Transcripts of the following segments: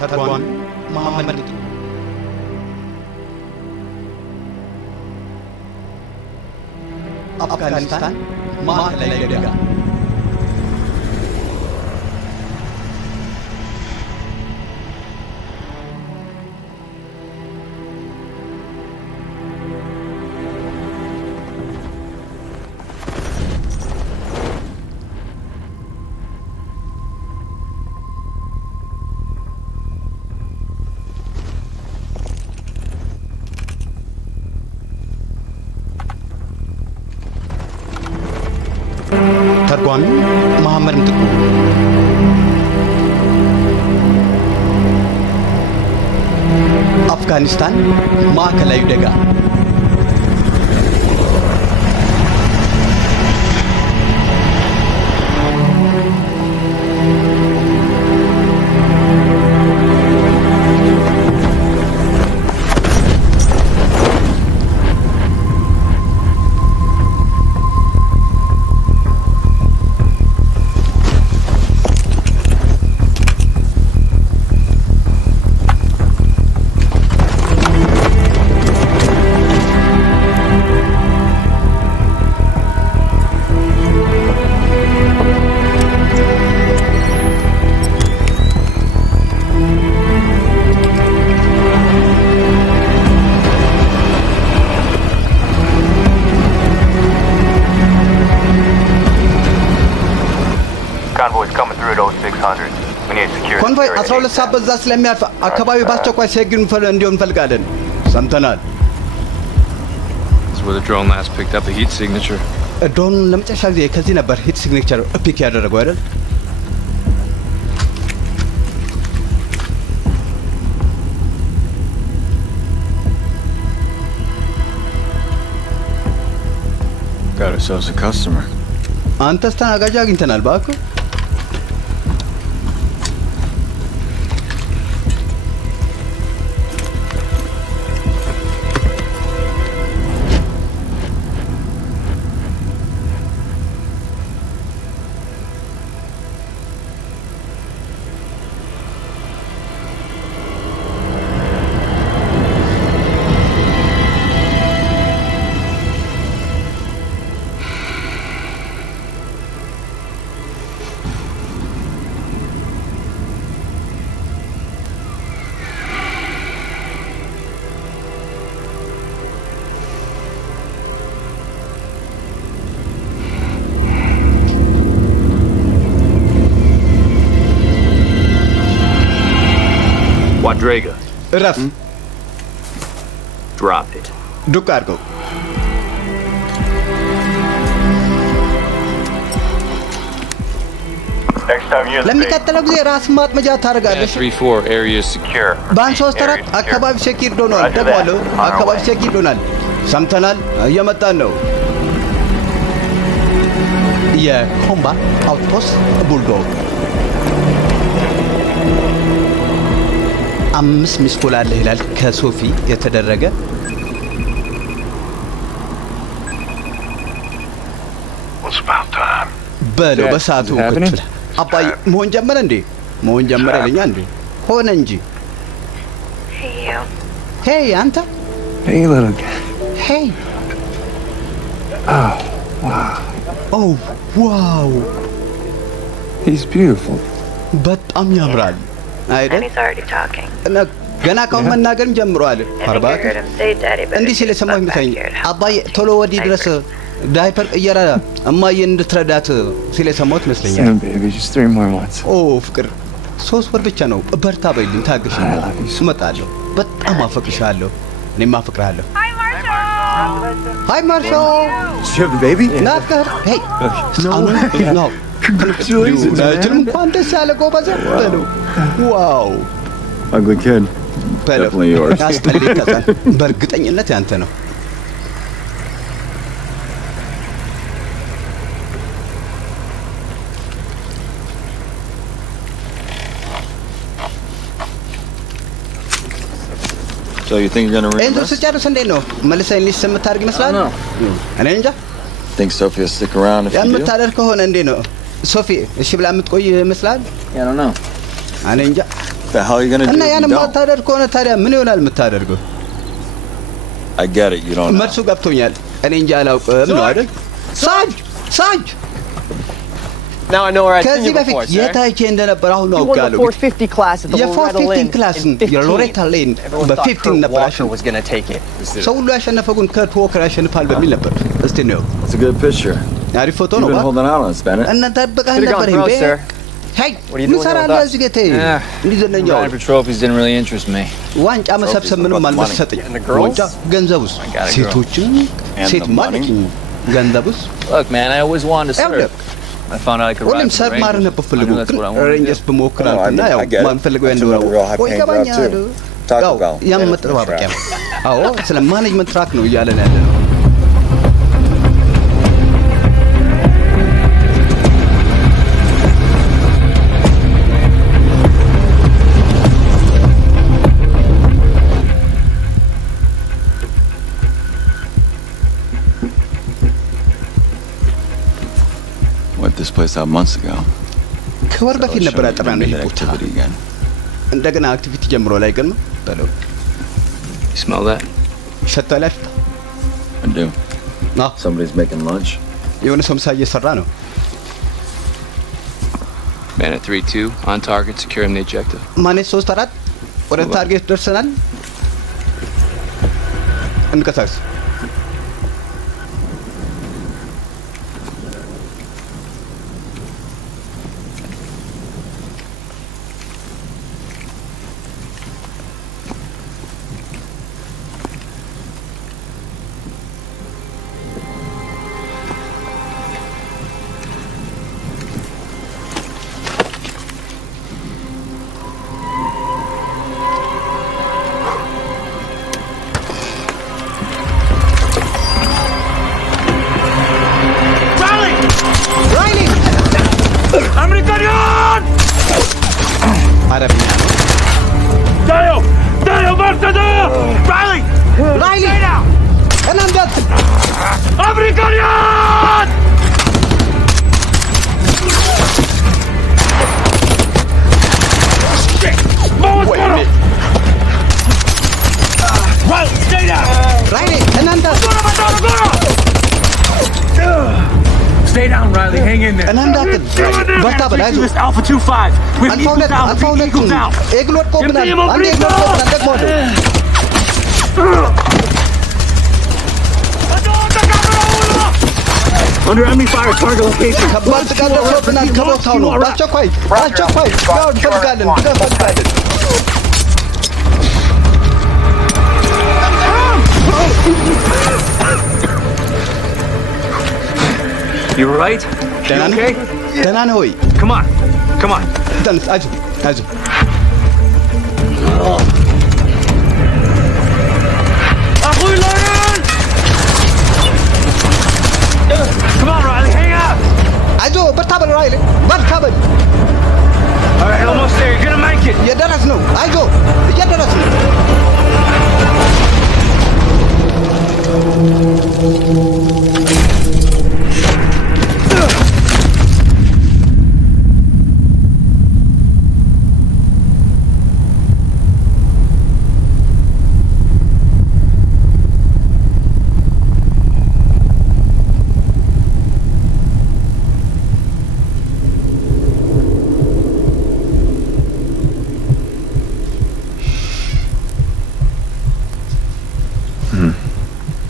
ተርጓሚ መሐመድ አፍጋኒስታን ማዕከላዊ ደጋ ተርጓሚ መሐመድ ምትኩ አፍጋኒስታን ማዕከላዊ ደጋ ኮንቮይ 12 ሰዓት በዛ ስለሚያልፍ አካባቢ በአስቸኳይ ሴግን እንዲሆን እንፈልጋለን። ሰምተናል። ድሮኑን ለመጨረሻ ጊዜ ከዚህ ነበር ሂት ሲግኔቸር ፒክ ያደረገው አይደል? አንተ አስተናጋጅ አግኝተናል እባክህ። Draga. Raf. Drop it. Dukargo. ለሚቀጥለው ጊዜ ራስ ማጥመጃ ታደርጋለሽ። 34 area secure. ባንሶስተራት አካባቢ ሴኪር ሆኗል። ደግሞአለሁ አካባቢ ሴኪር ሆኗል። ሰምተናል። እየመጣን ነው። የኮምባ አውትፖስት ቡልዶ 5 ሚስኮል አለ ይላል ከሶፊ የተደረገ በለው በሰዓቱ ቁጭ አባይ መሆን ጀመረ እንዴ? መሆን ጀመረ ይለኛል እንዴ? ሆነ እንጂ። ሄይ አንተ Hey little guy. ሄይ Oh wow. ኦ ዋው He's beautiful. በጣም ያምራል አይደል? And he's already talking. ገና ካሁን መናገርም ጀምሯል። አርባክ እንዲህ ሲል ሰማሁ ይመስለኝ አባዬ ቶሎ ወዲህ ድረስ ዳይፐር ቀየረ እማዬን እንድትረዳት ሲል ሰማሁት ይመስለኛል። Soon, baby, just 3 more months. ኦ ፍቅር 3 ወር ብቻ ነው። በርታ በይልኝ፣ ታግሽኝ። እመጣለሁ። በጣም አፈቅርሻለሁ። እኔም አፈቅርሃለሁ። ሃይ ማርሾ Shit, baby. ናፍቀህ ሄይ ኖ Congratulations, man. እንኳን ደስ ያለ ጎበዝ በለው። ዋው Ugly kid. Definitely yours. ያስጠልቀታል። በእርግጠኝነት ያንተ ነው። So you think you're gonna ring እንዴ ስጨርስ እንዴት ነው መልሰኝ ሊስ የምታደርግ ይመስላል? እኔ እንጃ። Think Sophie will stick around if you do? የምታደርግ ከሆነ እንዴ ነው ሶፊ እሺ ብላ የምትቆይ ይመስላል? I don't know. እኔ እንጃ። The hell are you gonna do እና if ያን you don't? ማታደርግ ከሆነ ታዲያ ምን ይሆናል የምታደርገው? I get it. You don't know. መልሱ ገብቶኛል። እኔ እንጂ አላውቅም ነው አይደል? ሳጅ Now I know where I've seen ከዚህ you በፊት before, sir. የታይቼ እንደነበር አሁን You won the አውቃለሁ። 450 class at the Loretta የ415 Lynn ክላስን in 15. የሎሬታ ሌን Everyone thought በ15 Kurt ነበር Walker was going to take it. ሰው ሁሉ ያሸነፈው ግን ከርት ዎከር ያሸንፋል በሚል ነበር። እስቲ ነው It's a good picture. አሪፍ ፎቶ You've ነው been ባ holding out on us, Bennett. እና ተበቃህ Could've ነበር gone pro, እንዴ? sir. ሄይ What are you doing ምሰራ here with us? ለዚህ ጌቴ እንዲህ ዘለኛው Running for trophies didn't really interest me. ዋንጫ መሰብሰብ ምንም አልመሰጠኝ። And the girls? ዋንጫ ገንዘቡስ I got a girl. ሴቶችን And ሴት the ማለት money? ገንዘቡስ Look, man, I always wanted to Elder. surf. I found out I could ሁሌም ride for ሰርፍ the ማር Rangers. ነበር I ፈልጉ knew that's what I wanted to ሬንጀርስ do. ብሞክራልና ያው I get it. ማንፈልገው That's እንደሆነ another real high ወይ paying ገባኛ job, too. Taco Bell. ያም Yeah, መጠባበቂያ that's right. አዎ ስለ ማኔጅመንት ትራክ ነው እያለን ያለ ነው። Wiped this place out months ago. ከወር So በፊት it's ነበር showing ያጠራ ነው ይሄ limited ቦታ activity again. እንደገና አክቲቪቲ ጀምሮ ላይ ግን በለው You smell that? ሸታ ላይ I do. አዎ Somebody's making lunch. የሆነ ሰው ምሳ እየሰራ ነው። Bandit 3-2, on target, securing the objective. ማኔት 3-4 ወደ ታርጌት ደርሰናል። እንቀሳቀስ አረብኛ ነው። ራይሊ እናንዳት ራይሊ እናንዳት Stay down, Riley. Hang in there. እናንዳት በርታ በል አይዞህ። This Alpha 2-5. We have አልፋ Eagle ሁለት down. አልፋ Big ሁለት Eagle down. ኤግል ወድቆብናል። አንዴ ኤግል ወድቆብናል ደግሞ አለ Under enemy fire. Target location. ከባድ ጥቃት ደርሶብናል። ከቦታው ነው። በአስቸኳይ ጋር እንፈልጋለን እንፈልጋለን። You all right? ደህና You ነህ? okay? ደህና ነህ ወይ? Come on. Come on. ተነስ፣ አይዞህ አይዞህ። Come on, Riley. Hang out. አይዞህ በርታ በል ራይሊ በርታ በል። All right, almost there. You're gonna make it. እየደረስ ነው። አይዞህ እየደረስ ነው።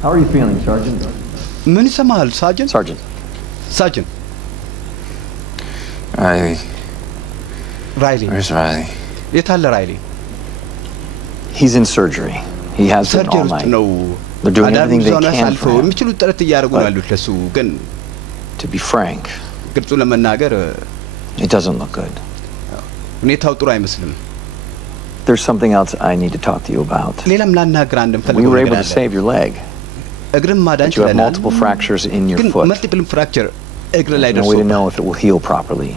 How are you feeling, Sergeant? ምን ይሰማሃል ሳጅን? Sergeant. ሳጅን Riley. ራይሊ Where's Riley? የታለ ራይሊ? He's in surgery. He has been ሰርጀሪ all ውስጥ night. ነው። They're doing አዳሩ everything they ዛውን can አሳልፈው for him. የሚችሉት ጥረት እያደረጉ ነው ያሉት ለሱ። ግን To be frank, ግልጹ ለመናገር it doesn't look good. ሁኔታው ጥሩ አይመስልም። There's something else I need to talk to you about. ሌላም ላናግር አንድ We እንፈልገው were ነገር able to አለ። save your leg, እግርም ማዳን but you have ችለናል። multiple fractures in your ግን foot. መልቲፕል ፍራክቸር እግር ላይ There's no way to ደርሶ know if it will heal properly.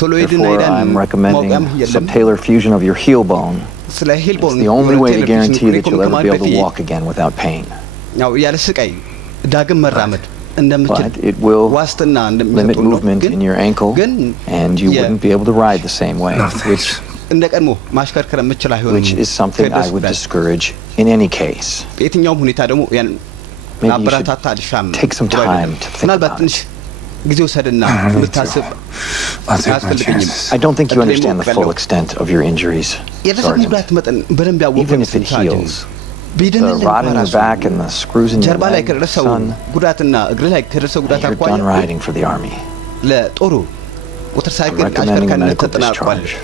ቶሎ ሄድና Therefore, ሄደን I'm recommending ማውቂያም some የለም። tailor fusion of your heel bone. ስለ ሂል It's ቦን the only way to guarantee that you'll ever ከማለት be able to በፊት walk again without pain. ያው ያለ ስቃይ ዳግም መራመድ እንደምችል But it will ዋስትና limit እንደሚሰጡ ነው። movement ግን in your ankle, ግን and you Yeah. wouldn't be able to ride the same way, which እንደ ቀድሞ ማሽከርከር የምችል አይሆንም። which is something I would discourage in any case. የትኛውም ሁኔታ ደግሞ ያን Maybe you ማበረታታ አልሻም። should take some time to think ምናልባት about ትንሽ it. ጊዜ ወሰድና ብታስብ አያስፈልገኝም። I don't think you understand the full extent of your injuries, የደረሰ Sergeant. ጉዳት መጠን በደንብ ያወቀ Even if it heals, the rod in your back and the screws in your ጀርባ ላይ leg, ከደረሰው son, ጉዳትና እግር ላይ ከደረሰው ጉዳት you're አኳያ done riding for the Army. ለጦሩ ሞተር I'm ሳይክል recommending a አሽከርካሪነት medical ተጠናቋል። discharge.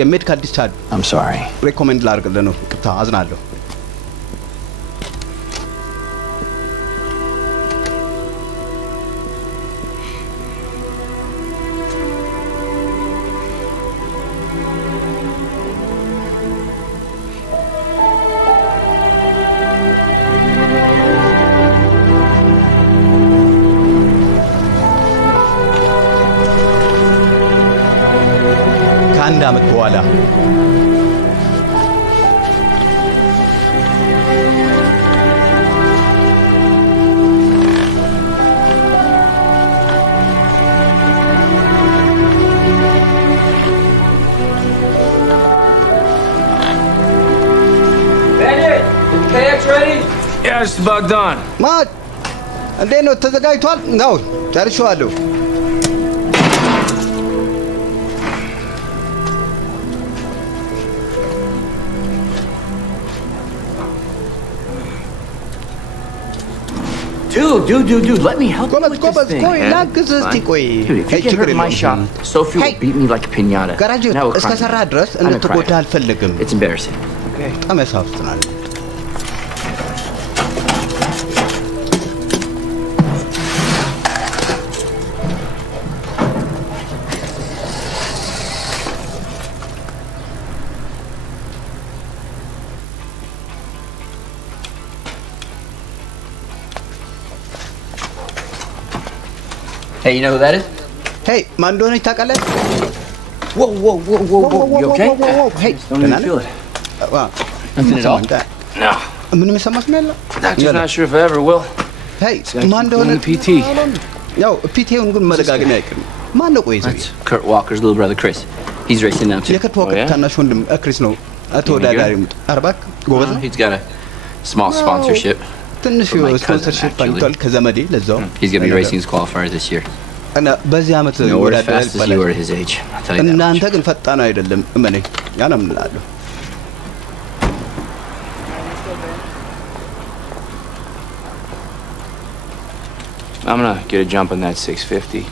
የሜዲካል ዲስቻርጅ I'm sorry. ሬኮሜንድ ላድርግልህ ነው። ይቅርታ፣ አዝናለሁ። ከአንድ ዓመት በኋላ Bandit, is the KX ready? Yeah, it's about done. ማት እንዴት ነው? ተዘጋጅቷል? ነው ጨርሼዋለሁ። Dude, let me help you ጎበዝ with ጎበዝ፣ this thing, ቆይ man. ላግዝህ እስቲ። ቆይ Dude, if you get hurt in my shop, Sophie Hey. will beat me like a piñata. ጋራጅ And I will cry. እስከሰራ ድረስ I'm gonna እንድትጎዳ cry. አልፈልግም። It's embarrassing. በጣም ያሳፍናል። Hey, you know who that is? ሄይ ማን እንደሆነች ታውቃለህ? Whoa. You okay? ሄይ Don't ደህና even ነህ? feel it. Nothing at all? No. ምንም የሰማህ ስም የለም? Doctor's not sure if I ever will. ሄይ Gotta ማን keep እንደሆነ doing the PT. ያው ፒቴውን ግን መደጋገም አይቀርም። ማን ነው? ቆይ That's Kurt Walker's little brother, Chris. He's racing now, too. የከት ወቅት Oh, yeah? ታናሽ ወንድም ክሪስ ነው ተወዳዳሪ። አርባክ ጎበዝ ነው። He's got a small sponsorship. ትንሽ from my cousin, ስፖንሰርሺፕ actually. አግኝቷል ከዘመዴ ለዛው። He's going to be racing his qualifier this year. እና በዚህ ዓመት Nowhere as ይወዳደራል fast as you are ይባላል። at his age. I'll tell you that እናንተ much. ግን ፈጣን አይደለም። እመነኝ፣ ያን እምላለሁ። I'm gonna get a jump on that 650.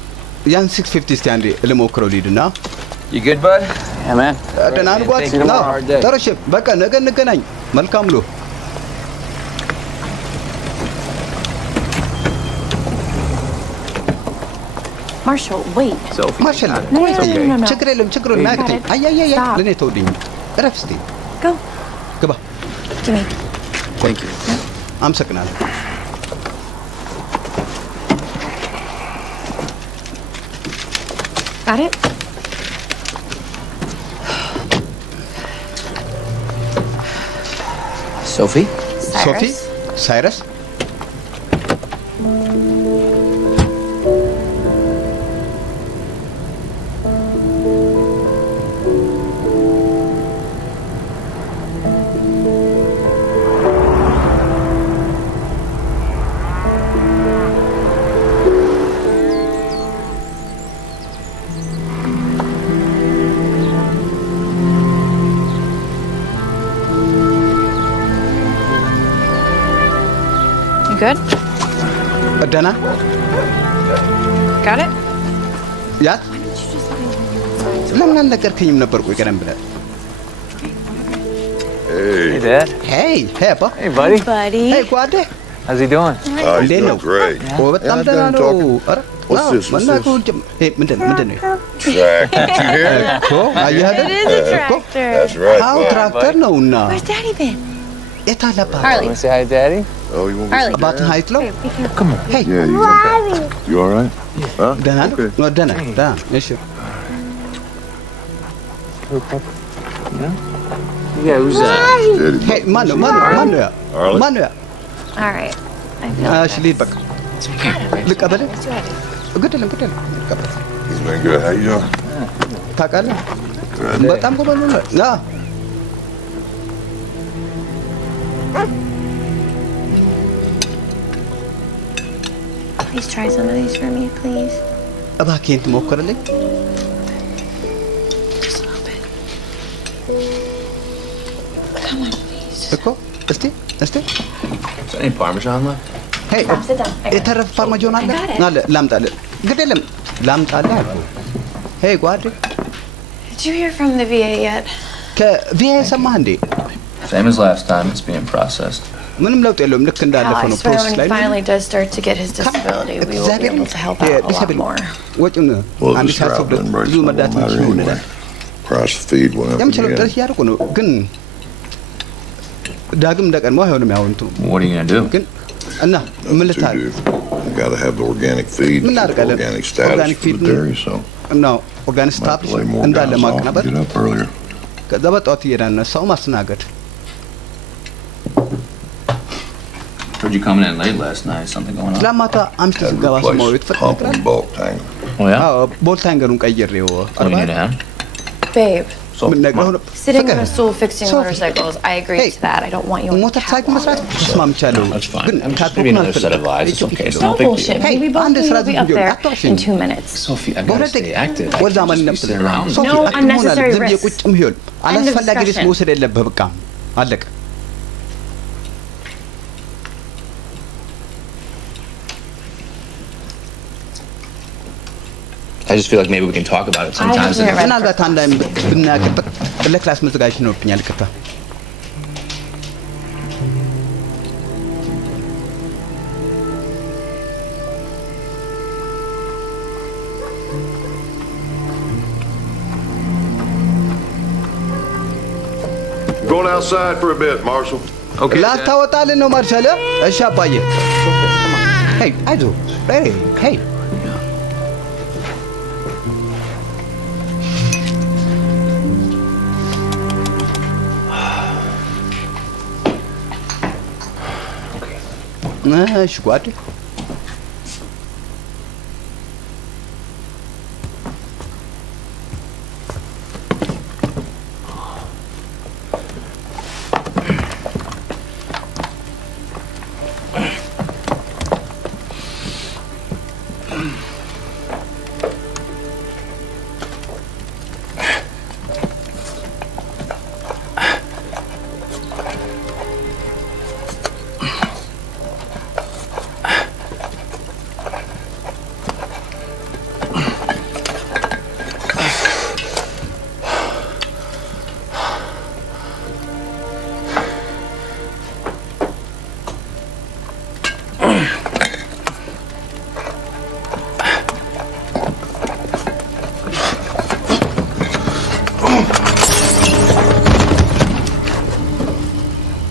ያን 650 እስቲ አንዴ ልሞክረው ልሂድና You good, bud? Yeah, man. ደህና ነው ጓድ? See you tomorrow. Hard day. ተረሽ በቃ ነገ እንገናኝ። መልካም ሎ Marshall, wait. Sophie. ማርሻል No, no. ችግር የለም ችግር የለም። አያቅተኝ። አያያያ Stop. ለኔ ተውልኝ። እረፍ እስቲ Go. ግባ። Gimme. ታንክ ዩ አመሰግናለሁ። Got it? Sophie? ሶፊ Cyrus? ሳይረስ You good? ደህና Got it? ያት ለምን አልነገርከኝም ነበር? ቆይ ቀደም ብለህ Hey, Dad. ሄይ ሄይ አባ Hey, buddy. Buddy. ሄይ ጓዴ How's he doing? እንዴት ነው? Great. ኦ በጣም Yeah, ደህና done ነው። talking. ኧረ What's ዋው፣ this? What's መናገሩን ጀም- ሄይ ምንድን ነው? Track. Did you hear? እኮ አየህ አይደል? It is a እኮ tractor. That's right. አዎ bud. ትራክተር ነውና Where's Daddy been? የት አለ አባ? Harley. Want to say hi to Daddy? Oh, you want me Harley. አባትን ሀይት ነው? Come on. ሄይ Yeah, you okay? You all right? Huh? ደህና ነው? Okay. ኦ፣ ደህና ደህና። እሺ Yeah, who's that? Steady. ሄይ ማን ነው? ማን ነው? ማን ነው ያ? Harley? ማን ነው ያ? All right. I feel እሺ ልሂድ በቃ። ልቀበልህ? ግድ የለም ግድ የለም ልቀበልህ። He's been good. How you doing? ታውቃለህ Good. በጣም ጎበዝ ነው። ያ Please try some of these for me, please. እባክህን ትሞክርልኝ። Just a little bit. Come on, please. እኮ እስቲ እስቲ Is there any Parmesan left? ሄይ Sit down. I got it. የተረፈ ፓርማጆን አለ I got it. አለ ላምጣልህ። ግድ የለም ላምጣልህ አልኩህ። ሄይ ጓድ Did you hear from the VA yet? ከቪኤ ሰማህ እንዴ? Same as last time. It's being processed. ምንም ለውጥ የለውም። ልክ Hal, እንዳለፈው I ነው። swear ፕሮሰስ when ላይ he ነው። finally does start to get his disability, we will be able to help out a lot more. ወጪውን Well, አንድ just ሺህ drop ብር them breaks ብዙ don't መርዳት matter እንችል anyway. Price the feed whenever የምችለው you ድረስ get. እያደረኩ ነው። ግን ዳግም እንደቀድሞ አይሆንም። ያው እንትኑ What are you gonna do? ግን እና ምን To ልታል do. You gotta have the organic feed, ምን እናደርጋለን? organic status Organic for feed the dairy, so ነው ኦርጋኒክ might ስታፍ have to lay more እንዳለ guys off and ማቀናበር get up earlier. ከዛ በጠዋት እየዳነሳው ማስተናገድ Heard you coming in late last night. Something going on? ለማታ አምሽቶ Had to ስገባ ሰማው replace የተፈጠረ pump and bulk tank. Oh yeah. አዎ ቦልታንገሩን ቀይሬው Putting it in. Babe, So ምን ነገር ሆነ sitting ፍቅር on a stool fixing Sophie. motorcycles, I agreed Hey. to that. I don't want you on ሞተር the ሳይክል መስራት catwalk. ተስማምቻለሁ That's fine. ግን Maybe ካትወክን another set of eyes. It's okay. It's It's no not big bullshit. deal. Hey, We both አንድ knew ስራ we'll be ዝም up ብሎ there አትዋሽኝ። in 2 minutes. Sophie, I gotta በሁለት stay active. I ወዛ can't ማን just be ነበር sitting around. ሶፊ No አትሞናል unnecessary ዝም risks. የቁጭም ይሁን አላስፈላጊ ሪስክ discussion. መውሰድ የለብህ በቃ አለቀ I just feel like maybe we can talk about it I sometimes. haven't read ምናልባት አንዳንድ ብናገበት ለክላስ መዘጋጀት ይኖርብኛል ይቅርታ Going outside for a bit, Marshal. Okay. Dad. ላታወጣልን ነው ማርሻል እሺ አባዬ ሄይ አይዞህ ሄይ ሄይ እሺ ጓድ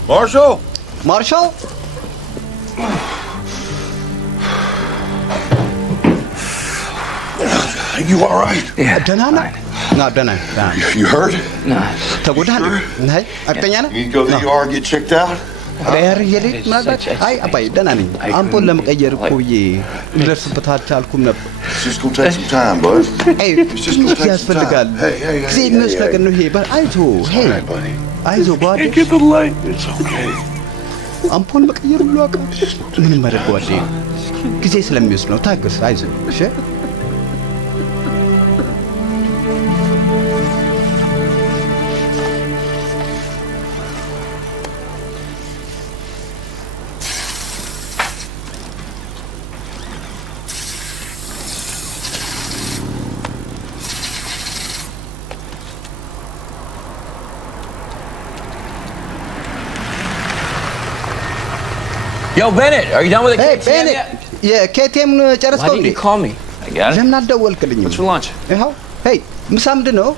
Marshal? ማርሻል You all right? ደህና ነህ ና ደህና ነህ You hurt? ተጎዳህ ነህ እርግጠኛ ነህ You need to go to the ER, get checked out? ሬር የሌ ምናልባት አይ አባይ ደህና ነኝ አምፖል ለመቀየር እኮ ብዬ ልደርስበት አልቻልኩም ነበር It's just gonna take some time, bud. አይ It's just gonna ጊዜ take some ያስፈልጋል time. Hey, hey, ጊዜ hey, የሚወስድ hey, ነገር ነው ይሄ አይዞህ ሄይ All right, buddy. አይዞህ ጓዴ Get the light. It's okay. አምፖል መቀየር ብሎ አውቃል ምንም ማድረግ ጓዴ ጊዜ ስለሚወስድ ነው ታገስ አይዞህ እሺ Yo, Bennett, are you done with the ሄይ KTM ቤኔ yet? የኬቲኤም Why ጨረስከው didn't እንዴ you call me? I got it. ለምን አልደወልክልኝም What's for lunch? ይኸው ሄይ ምሳ ምንድን ነው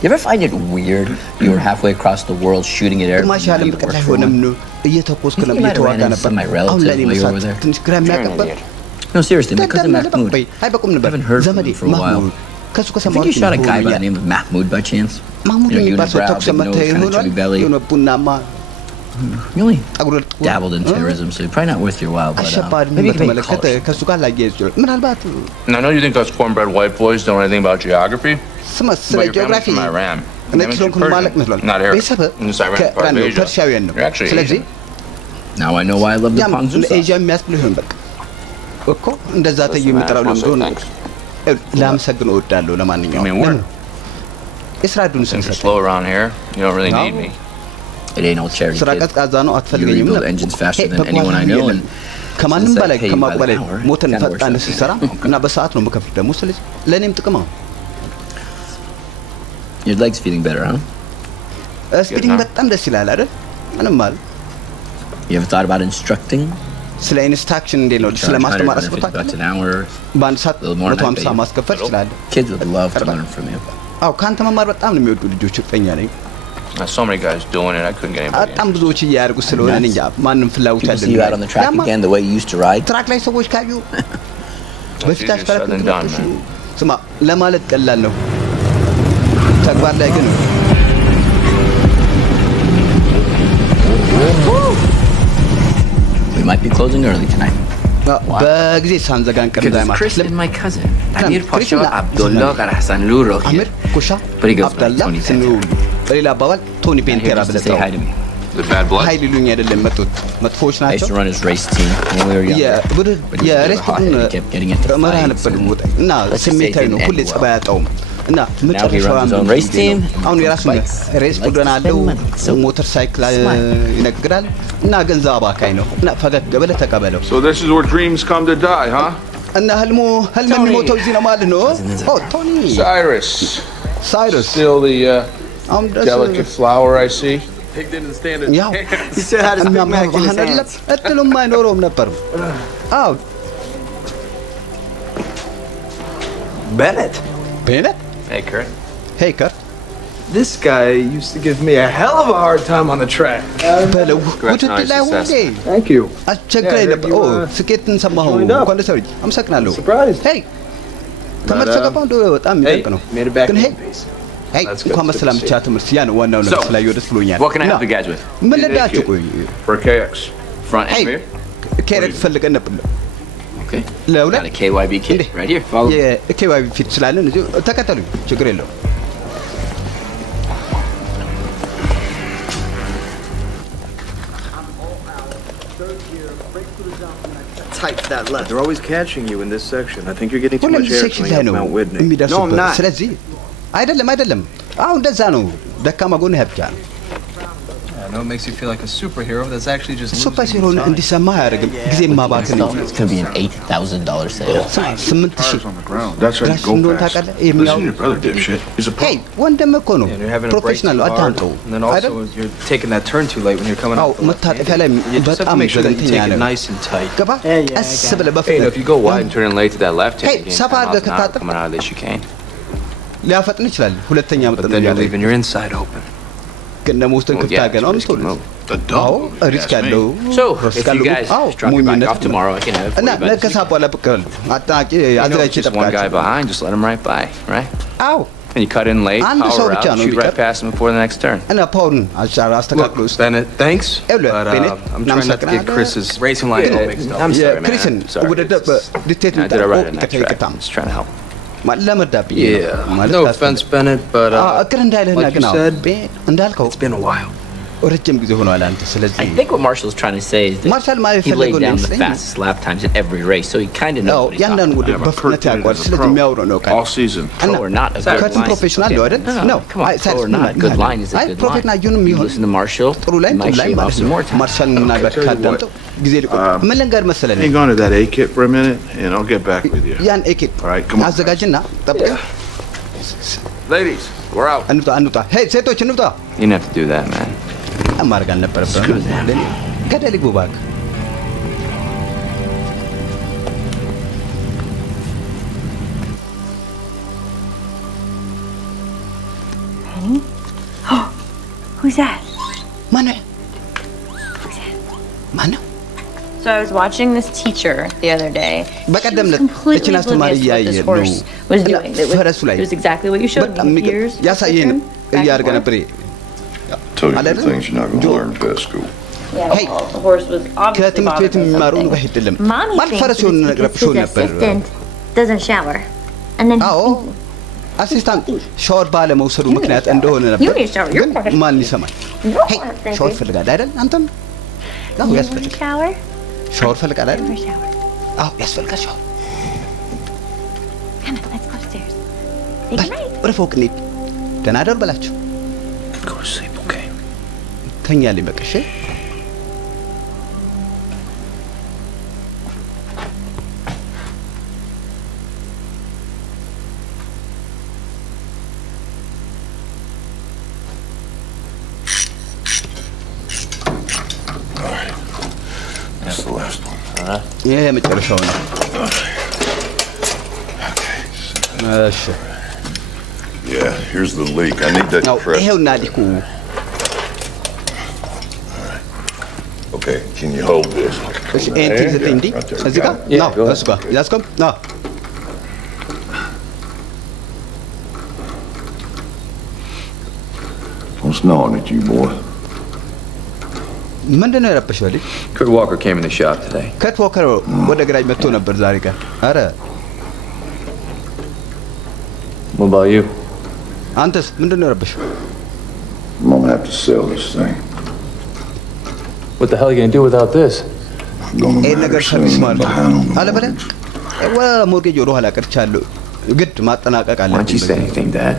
You ever find it weird you were halfway across the world shooting at ግማሽ airplanes ዓለም you ርቀት worked ላይ for ሆነም one? ነው እየተኮስክ ነው You might have እየተዋጋ ran into ነበር some of my አሁን ላይ relatives way over መስራት there. ትንሽ ግራ የሚያቀበል No, seriously, my cousin Mahmoud. አይበቁም ነበር Haven't heard from ዘመዴ him for a while. ማህሙድ ከሱ I think ከሰማሁት you shot a guy by the ነው name of Mahmoud by chance. ማህሙድ You know, የሚባል ሰው unibrow, ተኩስ big መታ nose, kind of ይሆናል chubby belly. የሆነ ቡናማ You only ጠጉር dabbled in terrorism, so probably not worth your while. But አሸባሪን maybe you can make በተመለከተ calls. ከእሱ ጋር ላያይዝ ይችላል። ምናልባት And I know you think us cornbread white boys don't know anything about geography, ስለ but your family's ጂኦግራፊ from Iran. ነጭ ስለሆንኩ ማለት መስሏል። Not Arab. ቤተሰብ It's Iran, part of ከኢራን ነው፣ Asia. ፐርሺያውያን ነው። You're actually ስለዚህ Asian. Now I know why I love the ያም Pangzu sauce. ኤዥያ የሚያስብልህ ይሆን በቃ እኮ እንደዛ ተዩ የሚጠራው Well, ለምንድን ነው? thanks. ላመሰግነው እወዳለሁ። ለማንኛውም I mean, we're- ለምን የስራ እድሉን Things are ስንሰጥ slow around here. You don't really No. need me. It ain't no charity. ስራ kid. ቀዝቃዛ ነው፣ You አትፈልገኝም rebuild ነበር። engines faster ሄይ፣ than በጓደኛ anyone I know, የለም። and ከማንም since I በላይ pay you ከማውቅ by the በላይ hour, ሞተን kinda works ፈጣን out. ስትሰራ እና በሰዓት ነው የምከፍል ደግሞ። ስለዚህ ለእኔም ጥቅም ነው። Your leg's feeling better, huh? ስፒዲንግ በጣም ደስ ይላል አይደል? ምንም ማለት You ever thought about instructing? ስለ ኢንስትራክሽን እንዴት ነው ስለ Charge ማስተማር $150 አስቦታል። an hour. በአንድ ሰዓት little more than I 150 pay you. ማስከፈል ትችላለህ። Kids would love to learn from you. አዎ ከአንተ መማር በጣም ነው የሚወዱ ልጆች እርግጠኛ ነኝ። There's so many guys doing it. I couldn't get anybody. በጣም ብዙዎች እያደረጉ ስለሆነ እኔ እንጃ ማንም ፍላጎት People see you out on the track ያለን again the way you used to ride. ትራክ ላይ ሰዎች ካዩ በፊት easier said than done, man. ስማ ለማለት ቀላል ነው፣ ተግባር ላይ ግን We might be closing early tonight. በጊዜ ሳንዘጋን ቀን Because እንዳይማት Chris is my cousin. Kan, Amir Chris Pasha na- Abdullah Hassan Luro አሚር here. ኩሻ But he goes by አብደላ Tony ስኑ Pantera. በሌላ አባባል ቶኒ I'm here ፔንቴራ just to ብለህ say ጥራው። hi to me. The bad blood. ሀይል ይሉኝ አይደለም መጡት መጥፎች I used ናቸው። to run his race team when we were younger. But he was a bit የሬስቶን hot-headed, kept getting into መርሃ fights ነበር and- ወጣ እና Let's just say it ስሜታዊ ነው፣ didn't ሁሌ end ጸባይ well. ያጣውም እና Now he መጨረሻው runs his own race team. አሁን የራሱን Bikes. ሬስ He likes ቡድን to አለው፣ spend money. So ሞተር ሳይክል smart. ይነግዳል እና ገንዘብ አባካኝ ነው እና ፈገግ ብለህ ተቀበለው So this is where dreams come to die, huh? እና ህልም የሚሞተው እዚህ ነው ማለት ነው። ኦ ቶኒ Cyrus. ሳይረስ Still the አሁን ደስ delicate flower I see. ያው He still had his Big Mac in his ባህል hands. እድሉም አይኖረውም ነበር። አዎ Bennett. ቤነት Hey, Kurt. ሄይ ከር This guy used to give me a hell of a hard time on the track. በለው Congrats on ውድድር your ላይ success. ሁሌ Thank you. አስቸግረኝ Yeah, ነበር። you, ኦ ስኬትን ሰማሁ። joined up. እንኳን ደስ አለኝ። አመሰግናለሁ። Surprised. ሄይ ትምህርት ተገባው እንደው በጣም የሚደንቅ ነው። made it back ግን in ሄይ pace. ሄይ That's good. እንኳን Good መሰላም to ብቻ see. ትምህርት ያ ነው ዋናው ነገር። So, ስላየሁ ደስ ብሎኛል። What can I እና help you guys with? ምን ልዳችሁ? ቆይ For KX. Front Hey. and rear. ኬረክ ፈልገን ነበር Okay. ለሁለት Got a KYB kit Indy. right here. Follow me. የኬዋይ ፊት ስላለን እዚሁ ተከተሉኝ፣ ችግር የለውም። Tight to that left. They're always catching you in this section. I think you're getting too ሁሉም much air ሴክሽን coming ላይ up ነው Mount Whitney. No, I'm የሚደርሱበት። not. ስለዚህ አይደለም አሁን እንደዛ ነው። ደካማ ጎን ብቻ ነው። I know it makes you feel like a superhero, but that's actually just ሱፐር losing ሲሆን time. እንዲሰማ አያደርግም። ጊዜ ማባከን ነው። It's gonna be an $8,000 sale. 8,000 on the ground. That's how you ራስ go እንደሆነ fast. ታውቃለህ? Listen የሚያው to your brother, dipshit. He's a ሄይ punk. ወንድም እኮ ነው፣ And you're having to brake ፕሮፌሽናል too ነው። hard. አዳምጠው And then also አይደል? you're taking that turn too late when you're coming አዎ out. መታጠፊያ ላይ You just have በጣም to make sure that you ዘገንተኛ take it ነው። nice and tight. ገባ ቀስ ብለህ Hey, በፍጥነት if you go wide and turn in late to that left hand, Hey, you gain ሰፋ 10 አድርገህ miles an hour ከታጠብክ coming out of this chicane. ሊያፈጥን ይችላል። ሁለተኛ But መጠን then you're እያለ leaving your inside open. ግን ደግሞ ውስጥን Well, ክፍት yeah, አድርገህ ነው it's a risky የምትውለው። move. The አዎ dog. if you ሪስክ ask me. ያለው So, ሪስክ if ያለው you guys አዎ drop your bike ሙኝነት off tomorrow, I can have it እና for you by ነገ ከሰዓት በኋላ ብቅ በል አጠናቂ You know, አዘጋጅቼ it's just one guy እጠብቃለሁ። behind, just let him right by, right? አዎ And you cut in late, አንድ ሰው power ብቻ out, ነው shoot right የሚቀር። past him before the next turn. እና ፓውልን አስተካክሎ ውስጥ Bennett, thanks. Hey, But Bennett, I'm trying not to get እናመሰግናለን። Chris's racing line all mixed up. I'm sorry, man. የክሪስን I'm sorry. ውድድር ዲቴት I did it right on that track. ይቅርታም Just trying to help. ማለት ለመርዳት ብዬ ነው። Yeah. ማለት No ታስብ- offense, Bennett, but እቅር እንዳይልህና like ግን you አዎ said, እንዳልከው it's been a while. ረጅም ጊዜ ሆኗል አንተ። ስለዚህ I think what Marshall's trying to say is that ማርሻል ማለት he laid የፈለገው down the ይመስለኝ fastest lap times in every race, so he kind of knows ነው what he's ያንዳንዱ talking ውድድር Yeah, but በፍጥነት Kurt did it ያውቋል። as a ስለዚህ pro. የሚያወራው ነው ቃል All season. እና Pro or not, a good ከርትን line. ፕሮፌሽናል ነው አይደል? No, ነው come on, አይ pro ሳይንስ or ምን not, ማለት good ነው? line is a አይ good ፕሮፌሽናል line. You ይሁን listen to Marshall, ጥሩ ላይ you might ጥሩ ላይ shave off ማለት some ነው። more time. ማርሻል ምናልባት tell you ካዳምጠው ጊዜ ሊቆ ምን ልንገር መሰለህ Hang on to that A kit for a minute, and I'll get back with you. ያን ኤኬት All right, come on. አዘጋጅና ጠብቀኝ። Ladies, we're out. እንውጣ። ሄይ ሴቶች እንውጣ። You didn't have to do that, man. ማድረግ አልነበረብህም። ለኔ ገደል ይግቡ እባክህ። Who's that? ማነው ማነው? So I was watching this teacher the other day. She በቀደም was ዕለት completely እችን አስተማሪ oblivious what እያየ this ነው horse was እና doing. It ፈረሱ ላይ was exactly what you showed በጣም me. Ears, ያሳየኝ ነው back and እያደረገ forth. ነበር። Tell you I the don't know. things you're not going to learn in vet school. Yeah, Hey. well, the horse was obviously ከትምህርት ቤት bothering የሚማሩ something. አይደለም Mommy ማን thinks ፈረስ it's የሆነ ነገር because ረብሾ his ነበር assistant doesn't shower. And then አዎ አሲስታንት ሻወር ባለመውሰዱ ምክንያት እንደሆነ ነበር You need to shower. You're ግን ማን ይሰማል ሄይ ሻወር ፈልጋለህ አይደል አንተም አዎ you ያስፈልጋል shower? ሻወር ፈልጋለህ አይደል Never shower. አዎ ያስፈልጋል ሻወር Come on, let's go upstairs. Say በል goodnight. ወደ ፎቅ እንሂድ ደህና ደር በላቸው Go to sleep, okay? ተኛልኝ በቃ እሺ That's the last one. ይሄ የመጨረሻው ነው እሺ Yeah, here's the leak. I need that ነው press. ይሄውና ሊኩ Okay, can you hold this? እሺ ኤንቲ ዘጠኝ እንዲ Right there. እዚህ ጋር Got it. ነው እሱ ጋር ያዝከም ነው What's gnawing at you, boy? ምንድን ነው የረበሸው ልጅ Kurt Walker came in the shop today. ከት ዎከር ወደ ግራኝ መጥቶ ነበር ዛሬ ጋር አረ What about you? አንተስ ምንድን ነው የረበሸው I'm gonna have to sell this thing. What the hell are you gonna do without this? I'm gonna ይሄን ነገር matter ሰርቪስ soon. ማለት Behind on the አለ በለ ሞርጌጅ ወደ ኋላ ቀርቻለሁ ግድ ማጠናቀቅ Why don't you say አለብኝ anything, Dad?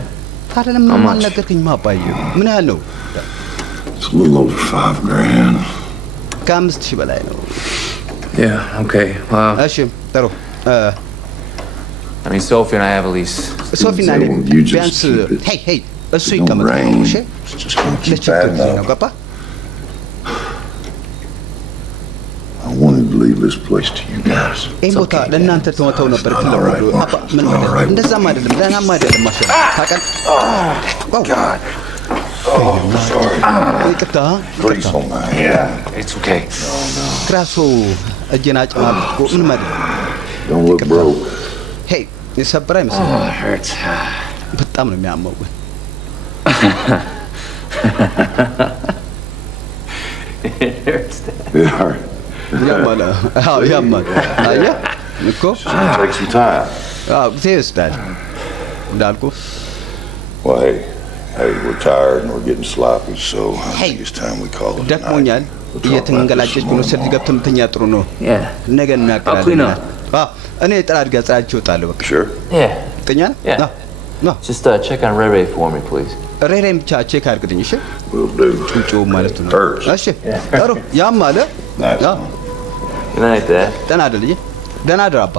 ታዲያ ለምን How much? አልነገርከኝም አባዬ ምን ያህል ነው It's a little over $5,000. ከ5000 በላይ ነው Yeah, okay. እሺ ጥሩ I mean, Sophie and I have at least. ሶፊና እኔ You just ቢያንስ keep it. ሄይ ሄይ እሱ Don't ይቀመጥ rain. እሺ It's just gonna keep ለችግር adding ጊዜ ነው up. ገባ I wanted to leave this place to you guys. ይሄን ቦታ ለእናንተ ተወተው ነበር ፍለወዱ አባ ምን ማለት እንደዛም አይደለም ደህናም አይደለም ማሸነ ታቀን God ይቅርታ Grease on my hand. It's okay. ክራሱ እጄን አጨማልቆ ምን ማለት Don't look broke. ሄይ የሰበረ አይመስልም It hurts. በጣም ነው የሚያመው ግን It hurts. It hurt. ያማል አዎ ያማል አየህ እኮ Take some time. አዎ ጊዜ ይወስዳል እንዳልኩ Well, hey, we're tired and we're getting sloppy, so I Hey. think it's time we call it a night. ደክሞኛል We'll talk about እየተንገላጨች this ብሎ tomorrow ስልክ ገብቶ ምተኛ ጥሩ ነው Yeah. ነገ I'll clean እናቀራለን up. እኔ ጥራት ጋር ጽራችሁ እወጣለሁ በቃ Sure. Yeah. ጥኛ Yeah. ነው Just check on Ray Ray for me, please. ሬሬን ብቻ ቼክ አድርግልኝ እሺ We'll do. ጩጩ ማለት ነው Hurts. እሺ ጥሩ ያም አለ Nice. አዎ Good night, Dad. ደህና አይደል ደህና አደር አባ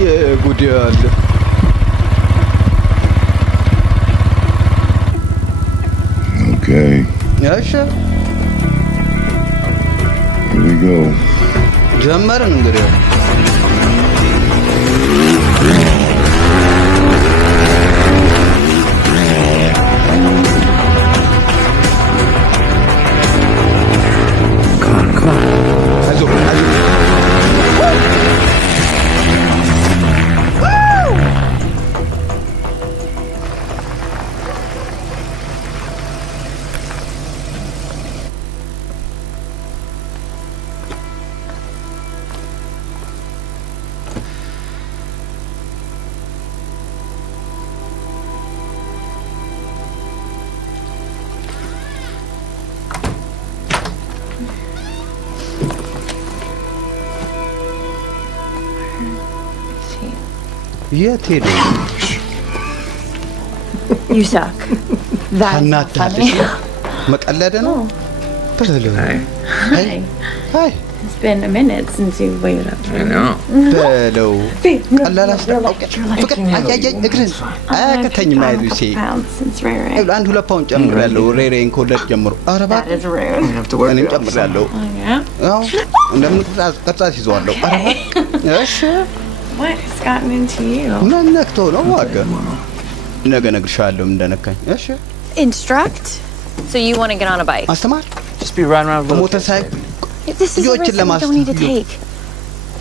የጉድ ያለ እሺ Here we go. ጀመርን እንግዲህ የት ሄደ? You suck. That's not funny. መቀለደ ነው። Hi. Hi. It's been a minute since you waited up. I know. በለው ቀላላስ ፍቅር አያያይ እግርን አያከተኝ ማይሉ ሲ Since Ray. አንድ 2 ፓውንድ ጨምራለሁ። ሬሬን ከወለድ ጀምሮ ኧረ That is rude. You have to work እኔም it out. ጨምራለሁ። Yeah. አዎ እንደምን ቅርጻት ይዘዋለሁ። እሺ What has gotten into you? ምን ነክቶ ነው ዋጋ ነገ እነግርሻለሁ እንደነካኝ። እሺ Instruct? So you want to get on a bike? አስተማር Just be riding around with little ሞተር kids, ሳይክል baby. This is a ልጆችን risk that we don't need to take.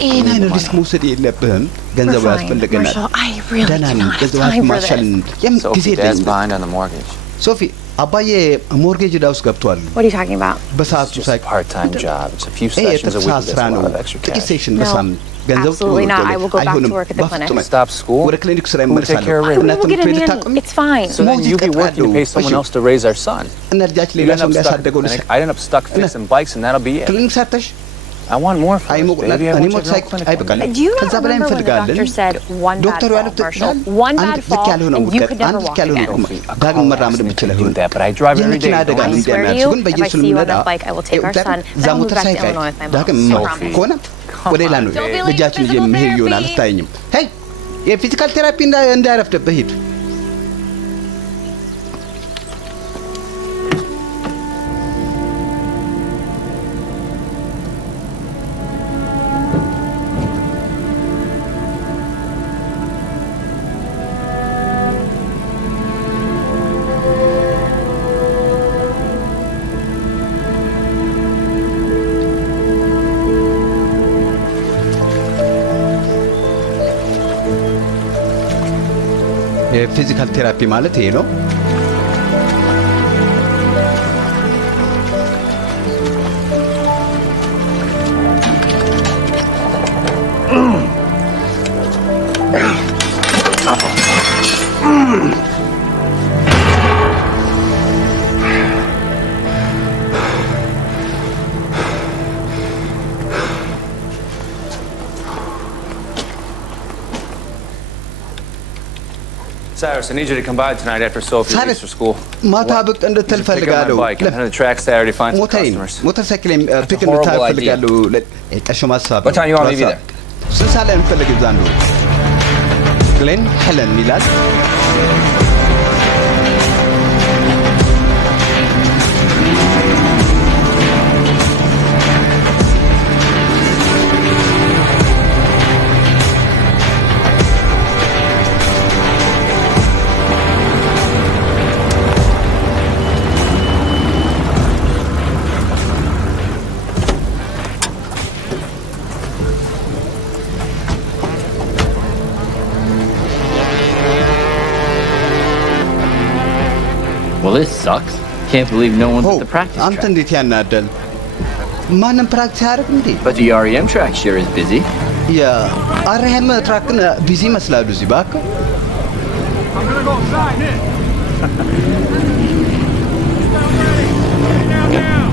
ይህን ሪስክ መውሰድ የለብህም። ገንዘቡ We're fine. ያስፈልገናል። Marshall, I really ደህና do ነኝ። not have ገንዘብ time for ማሻል this. የም ጊዜ Sophie, Dad's የለኝም። behind on the mortgage. ሶፊ አባዬ ሞርጌጅ ዕዳ ውስጥ ገብቷል። What are you talking about? በሰዓቱ It's just a ሳይክል part-time job. It's a few ይሄ sessions a የትርፍ week. ሰዓት That's ስራ a ነው። lot of extra ጥቂት cash. ሴሽን No, በሳምንት ገንዘብ ጥሩ absolutely ነው። not. I will go back to አይሆንም። work at the clinic. በፍጹም Stop school. ወደ ክሊኒክ ስራ I'm gonna take care of ይመለሳለሁ። Ray. እናትም We'll get a ቤት nanny. ታቆም It's fine. So then you be Music working to pay someone ቀጥሉ። else to raise our son. እና ልጃችን You ሌላ end ሰው up stuck at the እንዲያሳደገው clinic. I end up stuck fixing bikes, and that'll be it. ክሊኒክ ሰርተሽ I want more for አይ this, ሞቅላት baby. I እኔ want ሞት you to ሳይክል clinic. አይበቃልም። Do you not ከዛ በላይ remember when the እንፈልጋለን። doctor said one bad ዶክተሩ fall, ያሉት Marshall? One አንድ bad ልክ fall, ያልሆነ and you ውድቀት could never አንድ ልክ walk ያልሆነ again. ቁመት ዳግም መራመድ ብችል I ይሆን do that, but I drive every የመኪና day. አደጋ don't ነው I? I swear to እንደሚያደርሱ you, ግን if I በየሱ see you on ልንነዳ that bike, I will take our son, እዛ then we'll move ሞተር back to ሳይክል Illinois with my ዳግም mom. መ- Promise. ከሆነ ወደ ሌላ ነው Don't be late ልጃችን for physical የሚሄድ ይሆናል። therapy. አታየኝም። ሄይ የፊዚካል ቴራፒ እንዳያረፍድብህ ሂድ። የፊዚካል ቴራፒ ማለት ይሄ ነው። Cyrus, I need you to come by tonight after Sophie Cyrus, leaves for school. ማታ ብቅ እንድትል You should pick up ፈልጋለሁ። my bike. I'm headed to the track Saturday to find some ሞተሬን customers. ሞተር ሳይክል ፒክ horrible እንድታደርግ idea. ፈልጋለሁ። ጠሽ ማሳብ What time you want me to be there? ስንት ሰዓት ላይ የምፈልግ እዛ አንዱ ግሌን ሄለን ይላል። Well, this sucks. Can't believe no one's at the practice አንተ track. እንዴት ያናደል። ማንም ፕራክቲስ ያደርግ እንዴ? But the REM track sure is busy. የአርኤም ትራክን ቢዚ ይመስላሉ እዚህ እባክህ። I'm gonna go outside now. Now.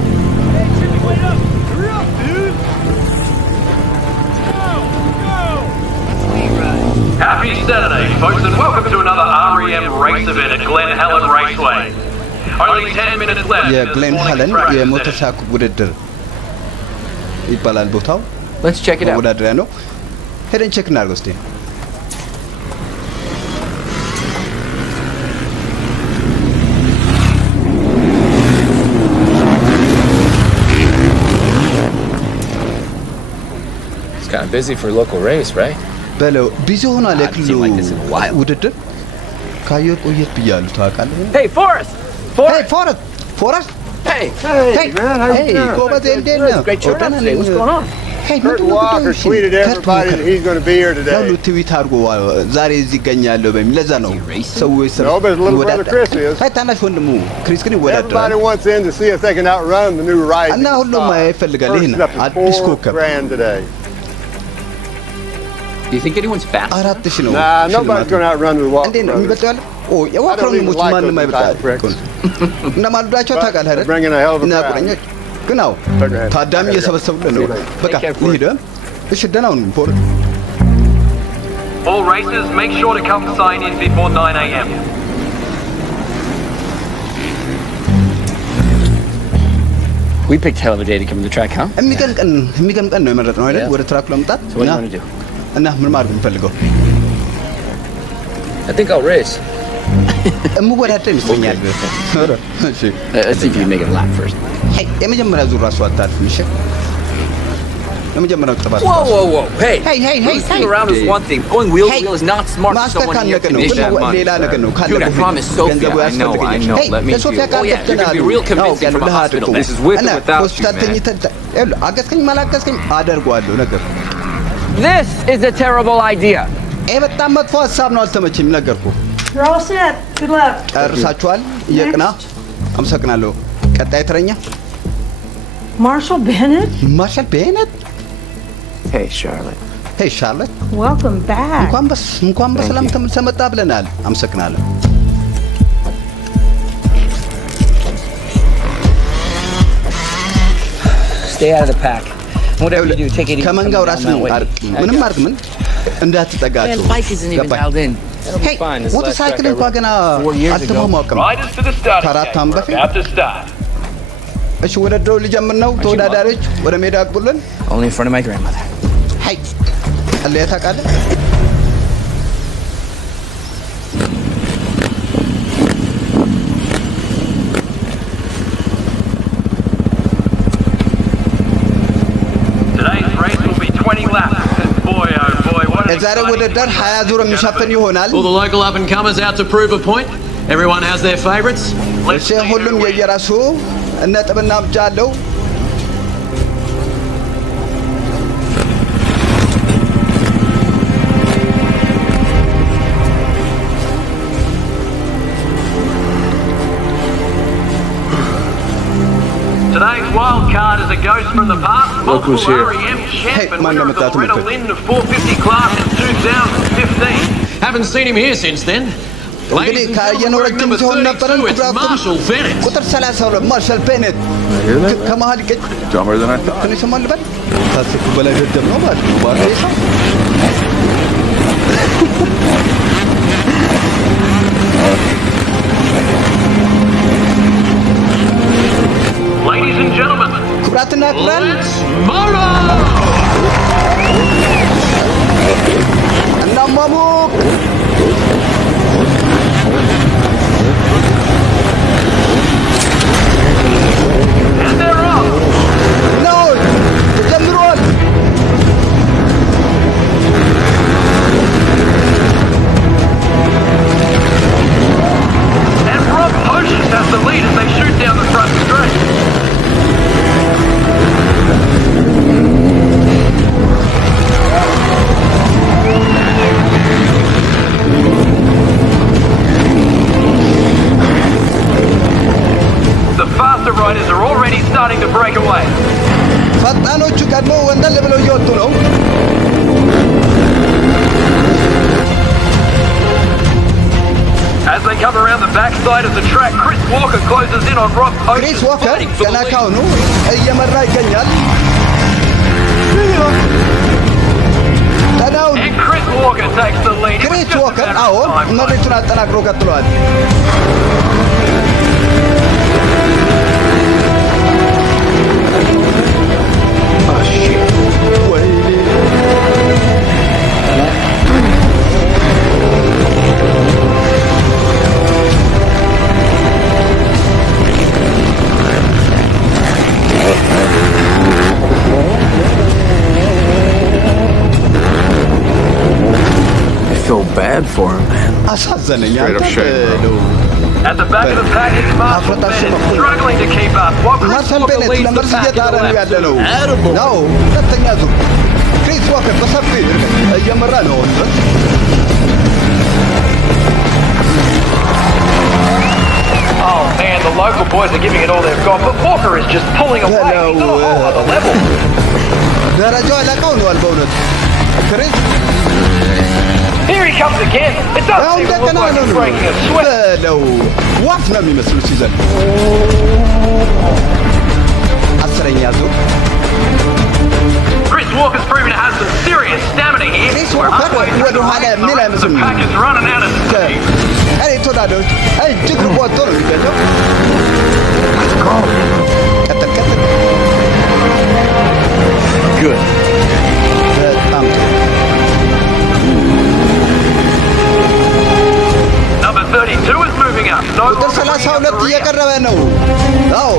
Hey, Jimmy, wait up. Hurry up, dude. Happy Saturday, folks, and welcome to another REM race event at Glen Helen Raceway. Only 10 minutes left. የግሌን ሄለን የሞተር ሳይክል ውድድር ይባላል ቦታው። Let's check it out. መወዳደሪያ ነው። ሄደን ቼክ እናድርገው እስቲ። It's kind of busy for a local race, right? በለው ቢዚ ሆኗል የክልሉ ውድድር ካየሁት ቆየት ብያለሁ ታውቃለህ። Hey, Forrest! Hey, Forrest! Hey! Man, how you doing? ጎበዝ እንዴት ነህ? Great turnout today. What's going on? Hey, Kurt Walker tweeted everybody that he's going to be here today. ያሉ ትዊት አድርጎ ዛሬ እዚህ ይገኛለሁ በሚል ለዛ ነው ሰዎች No, but his little brother Chris is. አይ ታናሽ ወንድሙ ክሪስ ግን ይወዳደራል Everybody wants in to see if they can outrun the new Rising እና ሁሉም Star. ይፈልጋል ይሄን First up is አዲስ ኮከብ $4,000 today. Do you think anyone's fast? 4000 ነው Nah, nobody's going to outrun the Walker እንዴ ነው brothers. የሚበልጠው ያለ ኦ የዋክረው ነው ሞች ማንም አይበልጣል እና ማልዳቸው ታውቃለህ አይደል Bringing a hell of a እና crowd. ቁረኞች ግን አዎ ታዳሚ እየሰበሰቡልን ነው በቃ ልሂድ እሺ ደህና ሁኑ ፖር All racers, make sure to come sign in before 9 a.m. We picked hell of a day to come to the track, huh? የሚገርም ቀን ነው የመረጥነው አይደል ወደ ትራክ ለመምጣት So what do you want to do? እና ምን ማድረግ የምፈልገው I think I'll race. እምወዳደር ይመስለኛል ኧረ እሺ Let's see if you can make it a lap first. ሄይ የመጀመሪያ ዙር ራሱ አታልፍም እሺ የመጀመሪያው ጥፋት Whoa, whoa, whoa. Hey. Hey. Boosting around is one thing. Going wheel to wheel is not smart for someone in your ማስተካከል ነው condition. ግን ሌላ ነገር ነው Dude, I promised Sophia. I know. Let me ለሶፊያ feel. Oh, yeah, you're going to be real convincing from a hospital. This is with or without you, ሆስፒታል man. ተኝተህ አገዝከኝ ማላገዝከኝ አደርገዋለሁ ነገር This is a terrible idea. ይሄ በጣም መጥፎ ሀሳብ ነው አልተመቸኝም ነገርኩህ You're all set. Good luck. ጨርሳችኋል እየቅና አመሰግናለሁ ቀጣይ ተረኛ Marshall Bennett? ማርሻል ቤነት Hey, Charlotte. ሄይ ሻርሎት Welcome back. እንኳን በሰላም ተመልሰህ መጣ ብለናል አመሰግናለሁ Stay out of the pack. Whatever you do, take it easy. ከመንጋው ራስን አርቅ ምንም አርግ ምን እንዳትጠጋቸው Man, bike isn't even dialed in. ሄይ ሞተር ሳይክል እንኳን ገና 4 years ago. አልተሟሟቅም Riders to the starting ከአራት gate. ዓመት በፊት About to start. እሺ ውድድሩ ሊጀምር ነው ተወዳዳሪዎች ወደ ሜዳ አቅቡልን Only in front of my grandmother. ሄይ አለያ ታውቃለህ Today's race will be 20 laps. And boy, oh boy, what an የዛሬው exciting ውድድር 20 ዙር የሚሸፍን ይሆናል All the local up-and-comers out to prove a point. Everyone has their favourites. Let's እሺ see who ሁሉም wins. የየራሱ ነጥብና ብቻ አለው Today's wild card is a ghost from the past. Look who's here. REM champ and man, winner of the I'm Loretta Lynn 450 class in 2015. Haven't seen him here since then. እንግዲህ ካየነው ረጅም ሲሆን ነበረን it's Marshall Bennett. ቁጥር 32 ማርሻል ቤኔት ከመሀል ይገኝ Dumber than I thought. ትንሽ ሰማል በል ታስኩ በላይ ደደብ ነው ማለት ነው ባለ ሰው Ladies and gentlemen, ክቡራትና ክቡራን Let's motor! እናሟሙቅ and they're off. ነው ጀምሯል And Rob Oceans has the lead as they shoot down the front straight. The faster riders are already starting to break away. ፈጣኖቹ ቀድሞ ወንደል ብለው እየወጡ ነው As they come around the backside of the track, Chris Walker closes in on Rob ክሪስ Oceans, ዋከር fighting for ገና the lead. ካሁኑ እየመራ ይገኛል ቀዳው And Chris Walker takes the lead. It was ክሪስ just a ዋከር matter of አሁን time. መሬቱን አጠናክሮ ቀጥሏል bad for him, man. አሳዘነኝ። Straight up shame, bro. At the back of the pack is Marshall Bennett, struggling to keep up. While Chris ማርሻል Walker ቤኔት leads the ለመርስ pack in እየጣረ the ነው lap. ያለ ነው። ነው ሁለተኛ ዙር ክሪስ ዋከር በሰፊ እየመራ ነው አሁን ድረስ። Oh man, the local boys are giving it all they've got, but Walker is just pulling away. He's on a whole other level. ደረጃው አለቀው ነው በእውነት ክሪስ Here he comes again. It doesn't ያው even look እንደገና like ነው he's breaking a sweat. በለው ዋፍ ነው የሚመስሉ ሲዘን አስረኛ ዙር Chris Walker's proven to have some serious stamina here. ክሪስ We're ዋከር halfway through ወደ the ኋላ race. የሚል The አይመስልም። pack is running out of steam. እኔ ተወዳዳሪዎች እጅግ ወጥቶ ነው የሚገኘው። ቀጥል ቀጥል። Good. በጣም ጥሩ። Number 32 is moving up. No ቁጥር longer bringing up 32 the rear. እየቀረበ ነው። አዎ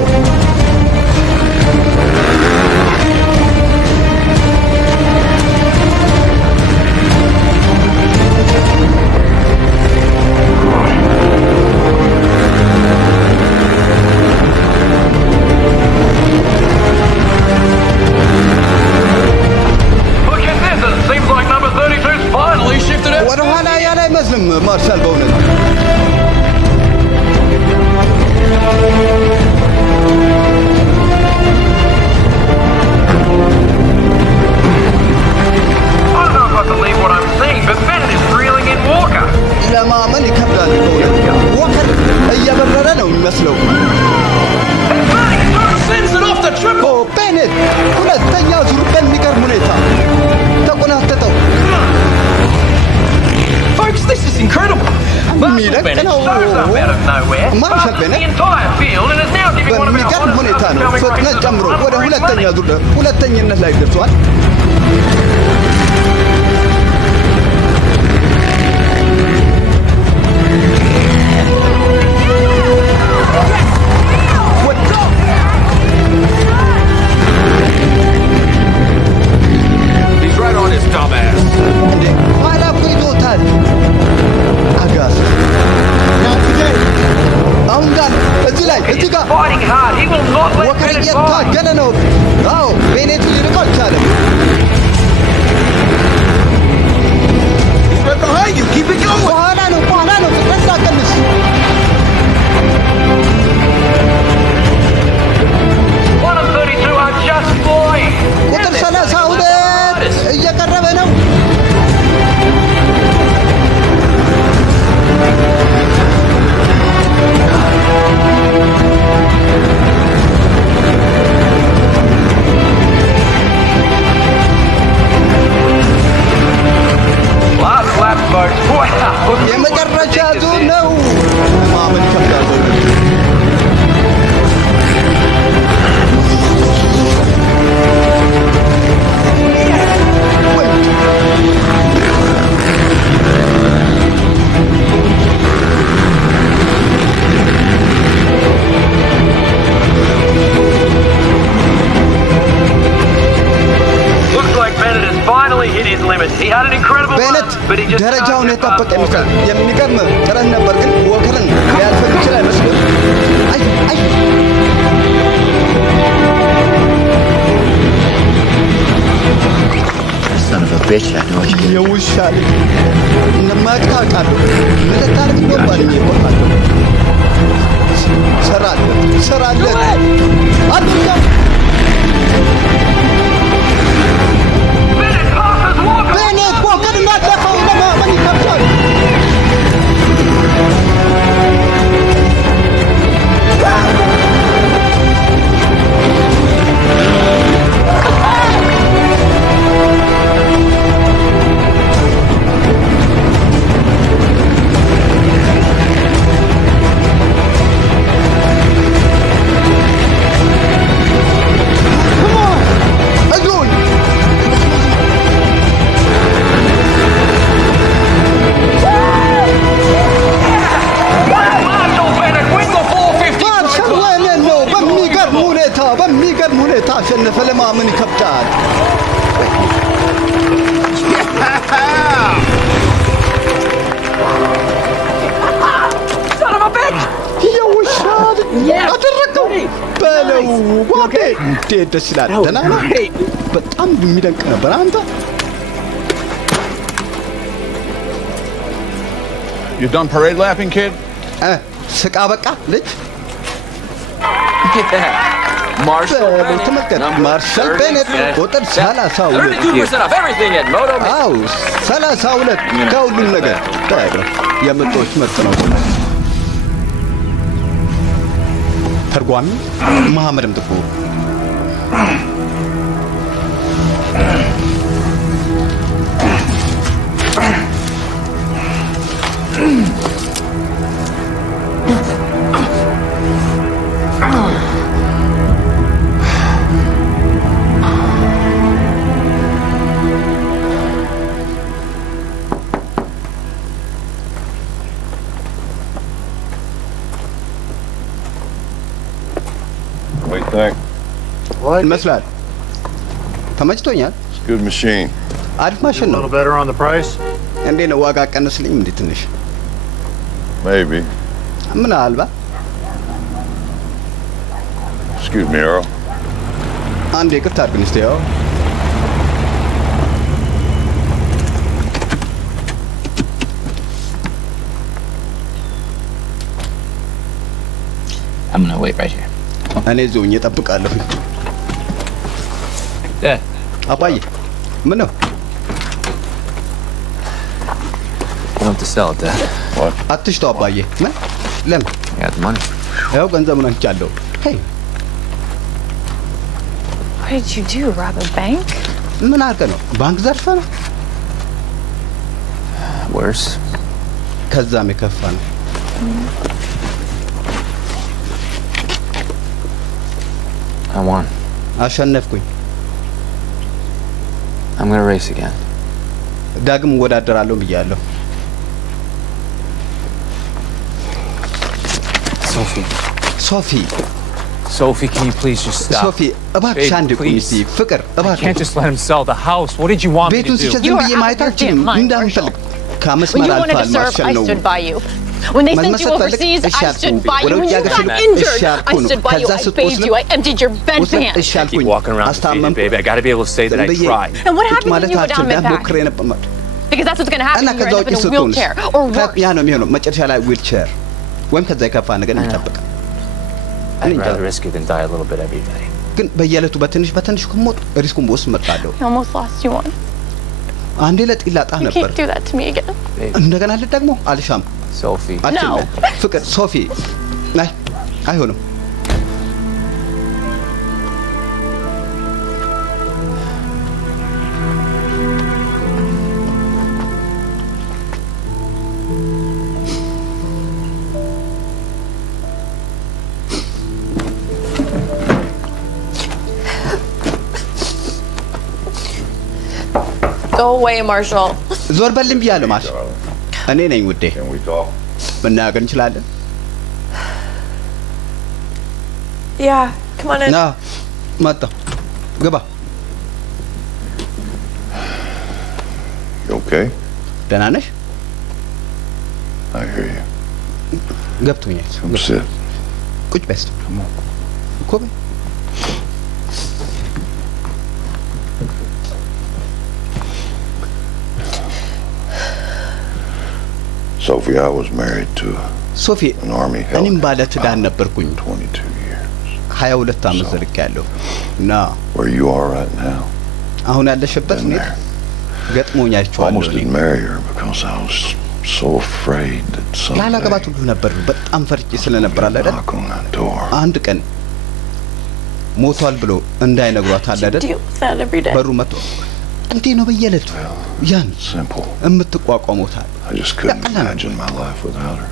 Look at this. It seems like number 32's finally shifted it. ወደ ኋላ ያለ አይመስልም ማርሻል በእውነት I don't know if I believe what I'm seeing, but Bennett is reeling in Walker. ለማመን ይከብዳል በእውነት ዋከር እየበረረ ነው የሚመስለው። Sends it off the triple. ኦ ቤኔት ሁለተኛ ዙር በሚገርም ሁኔታ ተቆናጠጠው። Folks, this is incredible. Marshall Mira, Bennett no. shows up out of nowhere, Marshall passes Bennett. the entire field, and is now giving one of our በሚገርም hottest ሁኔታ ነው up-and-coming ፍጥነት racers ጨምሮ a run ወደ for his ሁለተኛ money. ዙር ሁለተኝነት ላይ ደርሷል። He's right on his dumbass. እንዴ ኋላ እኮ ይዞታል አጋስ አሁን ጋር እዚህ ላይ እዚህ ጋር Fighting hard. He will not let ወከር Bennett by. እየታገለ ነው። አዎ ቤኔቱ ሊርቀው አልቻለም። Right behind you. Keep it going. በኋላ ነው ፍጥነት ላቀንስ One and 32 are just flying. ቁጥር 32 እየቀረበ ነው። Last lap, folks. Wow. የመጨረሻ ዙር ነው። ማመን ይከብዳል በእውነት። Looks like Bennett has finally hit his limit. He had an incredible ቤኔት run, but he just ደረጃውን can't get past የጠበቀ Walker. ይመስላል። የሚገርም ጥረት ነበር፣ ግን ወከርን ሊያልፈው ይችል አይመስልም። አይ አይ Son of a bitch, I know what you የውሻ ልጅ እንደማያውቅ ታውቃለሁ። ምን ልታደርግ እንደሆነ ይቆጣል። ሰራለት አድርገው Bennett passes Walker. ቤኔት ወከር እንዳለፈው ለማመን ይከብዳል። እንዴት ደስ ይላል። ደህና ነው። በጣም የሚደንቅ ነበር አንተ። You done parade lapping, kid? ስቃ በቃ ልጅ Get that. Marshall ተመልከት። ማርሻል ቤኔት ቁጥር 32 32% off everything at Moto. አው 32 ከሁሉም ነገር የምርቶች ምርት ነው። ተርጓሚ መሐመድ ምጥቁ What do you think? ይመስላል። ተመችቶኛል። It's a good machine. አሪፍ ማሽን ነው። better on the price. እንዴ ነው ዋጋ ቀንስልኝ እንዴ ትንሽ Maybe. ምናልባት Excuse me, Earl. አንዴ ይቅርታ አድርግልኝ እስቲ። ያው I'm gonna wait right here. እኔ ዞኝ እጠብቃለሁ። አባዬ ምን ነው? You don't have to sell it, Dad. What? አትሽተው አባዬ። ምን? ለምን? You got the money. ያው ገንዘቡን አንቻለሁ። ሄይ What did you do? Rob a bank? ምን አድርገህ ነው? ባንክ ዘርፈህ ነው? Worse. ከዛም የከፋ ነው። I won. አሸነፍኩኝ። I'm gonna race again. ዳግም እወዳደራለሁ ብያለሁ። Sophie. Sophie, can you please just stop? ሶፊ እባክሽ አንድ ቁም እስቲ። ፍቅር I እባክሽ can't just let him sell the house. What did you want me ቤቱን to do? ሲሸጥ ዝም ብዬ ማየት አልችልም። እንዳንፈልግ ከመስመር አልፋል ማርሻል ነው። When they sent you overseas, I stood by you. When you got injured, I stood by you. I bathed you. I emptied your bedpan. Keep walking around defeated, baby. I gotta be able to say that I tried. And what happens when you go down mid-back? Because that's what's gonna happen. እና You're ከዛ gonna ውጭ end up in a wheelchair or worse. ያ ነው የሚሆነው። መጨረሻ ላይ ዊልቸር ወይም ከዛ የከፋ ነገር ይጠብቃል። I'd rather risk it than die a little bit every day. ግን በየዕለቱ በትንሽ በትንሽ ከሞት ሪስኩን በውስጥ መጣለሁ። I almost lost you one. አንዴ ለጢላጣ You ነበር። can't do that to me again. እንደገና ደግሞ አልሻም። Sophie. No. ፍቅር ሶፊ ናይ አይሆንም። Go away, Marshall. ዞር በልም ብያለሁ ማለት እኔ ነኝ ውዴ። Can we talk? መናገር እንችላለን? Yeah, come on in. ና መጣ ግባ። You okay? ደህና ነሽ? I hear you. ገብቶኛል። Come sit. ቁጭ በይ እስቲ። እኮ በይ። Sophie, I was married to ሶፊ an army እኔም ባለ helicopter ትዳር pilot ነበርኩኝ። 22 years. 22 ዓመት ዘልቄያለሁ። እና Where you are right now. አሁን ያለሽበት ሁኔታ ገጥሞኛችኋለሁ። Almost didn't marry her because I was so afraid that ላላገባት someday ሁሉ ነበር በጣም ፈርጬ ስለነበር አለ አይደል? knock on that door. አንድ ቀን ሞቷል ብሎ እንዳይነግሯት አለ አይደል? Deal with that every day. በሩ መጥቶ እንዴ ነው በየዕለቱ ያን Simple. የምትቋቋሙታል I just couldn't imagine my life without her.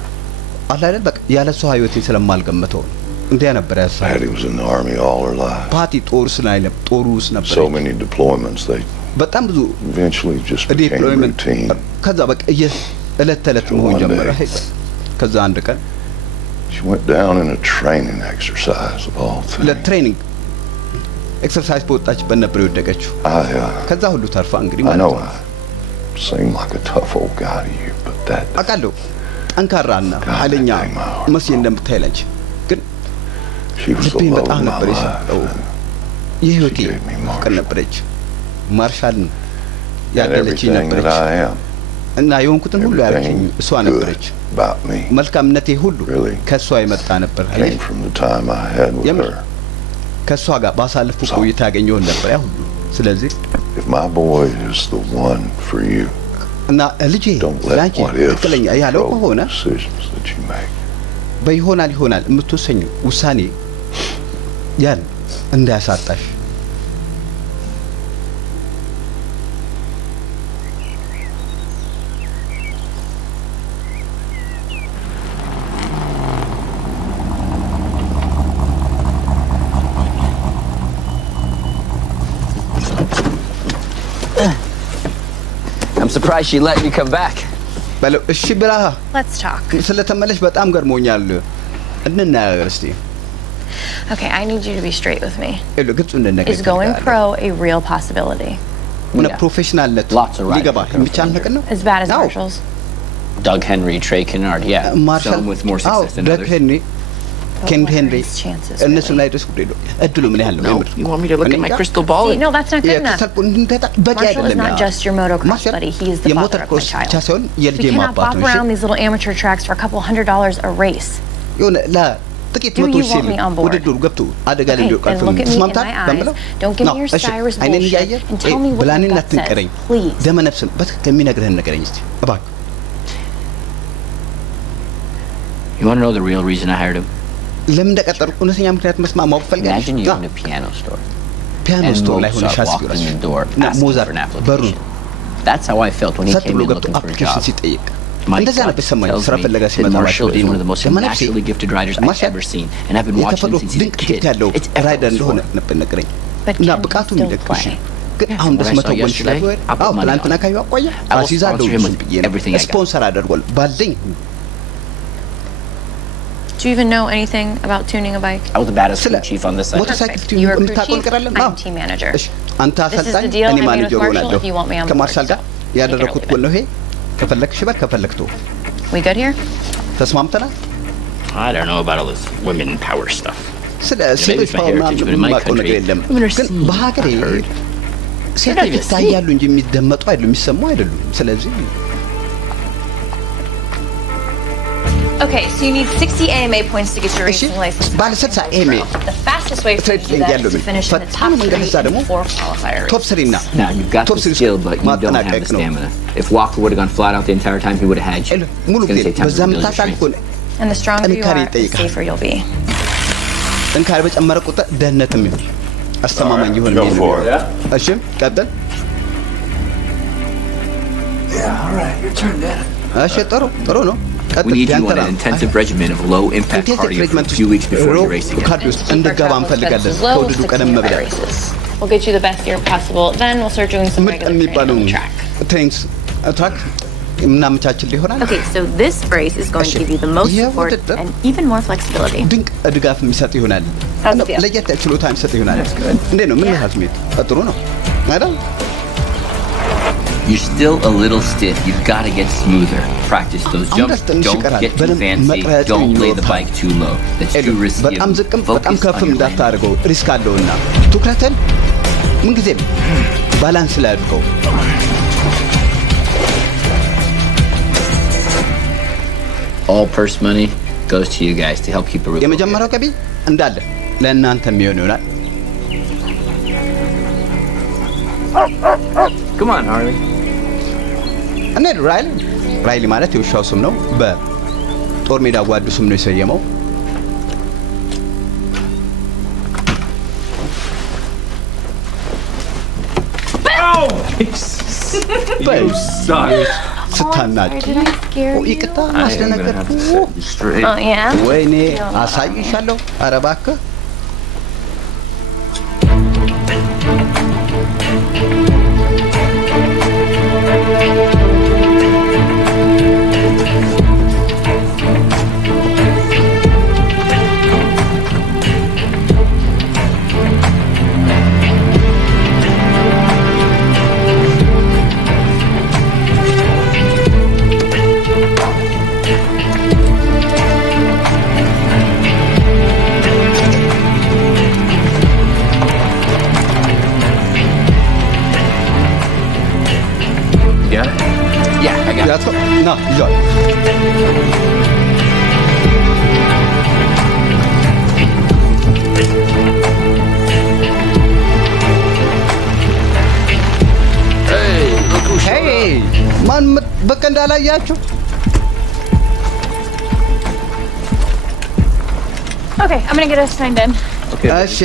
አለ አይደል? በቃ ያለሷ ህይወቴን ስለማልገምተው ነው እንዲያ ነበር ያሳየው። Patty was in the army all her life. ፓቲ ጦሩ ውስጥ ነበር። So many deployments. They በጣም ብዙ eventually just became ዲፕሎይመንት routine. ከዛ በቃ እለት ተለት መሆን ጀመረ። ከዛ አንድ ቀን She went down in a training exercise of all things. ለትሬኒንግ ኤክሰርሳይዝ በወጣችበት ነበር የወደቀችው። ከዛ ሁሉ ተርፋ እንግዲህ I ማለት know ነው። I seem like a tough old guy to you, but that አውቃለሁ ጠንካራና ኃይለኛ መስዬ እንደምታይ ለንች ግን she was the ልቤን love በጣም of my ነበር life. የሰጠው። የህይወቴ ፍቅር ነበረች። ማርሻል ያገለችኝ ነበረች እና የሆንኩትን ሁሉ ያለችኝ እሷ ነበረች። መልካምነቴ ሁሉ ከእሷ የመጣ ነበር። የምር ከእሷ ጋር ባሳለፉ ቆይታ ያገኘውን ነበር ያ ሁሉ። ስለዚህ እና ልጄ ላንቺ ትክክለኛ ያለው ከሆነ በይሆናል የምትወሰኙ ውሳኔ ያን እንዳያሳጣሽ። I'm surprised she let you come back. በለው እሺ ብላ Let's talk. ስለተመለሽ በጣም ገርሞኛል። እንናገር እስቲ። Okay, I need you to be straight with me. ግልጹ እንነገር። Is going pro a real possibility? ምን ፕሮፌሽናልነት ሊገባ የሚቻል ነገር ነው? As bad as Marshall's? Doug Henry, Trey Kennard, yeah. Some with more success than Doug others. Henry, Ken Henry. እነሱ ላይ ድረስ ጉዳይ ነው። እድሉ ምን ያህል ነው? You want me to look at my crystal ball? See, no, that's not good enough. Marshall is not just your motocross buddy. He is the father of my child. We cannot bop around these little amateur tracks for a couple $100 a race. ጥቂት Do መቶ you ሲል want me on board? ውድድሩ ገብቶ አደጋ ላይ Okay, ሊወቃ then look at me in my eyes. Don't give me your Cyrus bullshit and tell me what ብላኔ your gut እናትንቀረኝ says, please. ደመ ነፍስን በትክክል የሚነግርህን ንገረኝ እስቲ እባክህ። You want to know the real reason I hired him? ለምን እንደቀጠርኩ እውነተኛ ምክንያት መስማት ማወቅ ፈልጋለሁ። Imagine you own a piano store. ፒያኖ And ስቶር ላይ ሆነሽ Mozart walked in the door እና asking for ሞዛርት an በሩን application. That's how I felt when he ሰጥ came ብሎ in ገብቶ looking for a አፕሊኬሽን job. ሲጠይቅ My እንደዛ gut ነበር ሰማኝ። tells ስራ me ፈለጋ that ሲመጣ Marshall is one of the most ደመ ነፍሴ naturally gifted riders I've ማርሻል ever seen, and I've been watching የተፈጥሮ him since he's a ድንቅ ችሎታ kid. ያለው It's ራይደር effortless እንደሆነ for him. ነበር ነገረኝ But እና can he ብቃቱ still የሚደግፍሽ play? ግን Yeah, አሁን from ደስ what I saw መተወን ይችላል yesterday, ወይ? I'll put አዎ money ትናንትና on it. ካዩ አቆየ I will አሲዛለሁ sponsor him with ብዬ ነው everything I got. ስፖንሰር አደርጓል ባለኝ። Do you even know anything about tuning a bike? I was the baddest ስለ crew chief on this side. ሞተርሳይክል Perfect. You are crew የምታውቀው chief, ነገር አለ? I'm አዎ። team manager. እሺ አንተ This is አሰልጣኝ the deal እኔ I made with ማኔጀር Marshall, ሆናለሁ። if you want me on board, ከማርሻል ጋር so take it or ያደረኩት leave it. ጎል ነው ይሄ። ከፈለክሽ በል ከፈለክቶ We good here? ተስማምተናል። I don't know about all this women power stuff. ስለ maybe ሴቶች it's my ፓወር heritage, but in my የማውቀው ነገር country, የለም። women are ግን seen, በሀገሬ not heard. ሴቶች ይታያሉ እንጂ የሚደመጡ አይደሉም፣ የሚሰሙ አይደሉም። ስለዚህ Okay, so you need 60 AMA points to get your እሺ racing license. ባለ 60 ኤምኤ The fastest way for you to do that is to finish in the top ፈጣኑ መንገድ እዛ 3 ደግሞ in 4 qualifier ቶፕ races. 3 እና Now, you've got ቶፕ the 3 skill, but you don't have the ማጠናቀቅ ነው። stamina. If Walker would have gone flat out the entire time, he would have had you. ሙሉ It's gonna ጊዜ take time በዛ to build your የምታሳልፍ strength. ከሆነ And the stronger you ጥንካሬ are, the ይጠይቃል። safer you'll be. ጥንካሬ በጨመረ ቁጥር ደህንነትም አስተማማኝ ይሆን Go for it. እሺ ቀጥል። እሺ ጥሩ ነው። We need you on an intensive regimen of low impact cardio for a few weeks before your race again. ካርዲዮ ውስጥ እንድገባ እንፈልጋለን። ከውድዱ ቀደም ብለን We'll get you the best gear possible. Then we'll start doing some ምርጥ regular training የሚባለው on the track. ትሬኒንግ ትራክ የምናመቻችል ይሆናል። Okay, so this race is going to give you the most Yeah, support what did and even more flexibility. ድንቅ ድጋፍ የሚሰጥ ይሆናል። How's it feel? ለየት ያለ ችሎታ የሚሰጥ ይሆናል። እንዴት ነው? ምን ያህል ስሜት ጥሩ ነው አይደል? You're still a little stiff. You've got to get smoother. Practice those I'm jumps. just in Don't Chicago. get too But fancy. I'm Don't lay the not- bike too low. That's too risky. በጣም ዝቅም በጣም Focus ከፍም on your landing. እንዳታደርገው ሪስክ አለውና ትኩረትን ምንጊዜም ባላንስ ላይ አድርገው። All purse money goes to you guys to help keep it real. የመጀመሪያው ገቢ እንዳለ ለእናንተ የሚሆን ይሆናል። Come on, Harley. እኔ ራይሊ ማለት የውሻው ስም ነው። በጦር ሜዳ ጓዱ ስም ነው የሰየመው። You suck. ስታናጭ Did I scare you? ይቅርታ I am gonna have to አስደነገጥኩ። set you straight. Oh, yeah? ወይኔ አሳይሻለሁ። ኧረ እባክህ got it? Yeah, I got it. No, you got it. Hey, man በቃ እንዳላያችሁ Okay, I'm gonna get us signed in. Okay. እሺ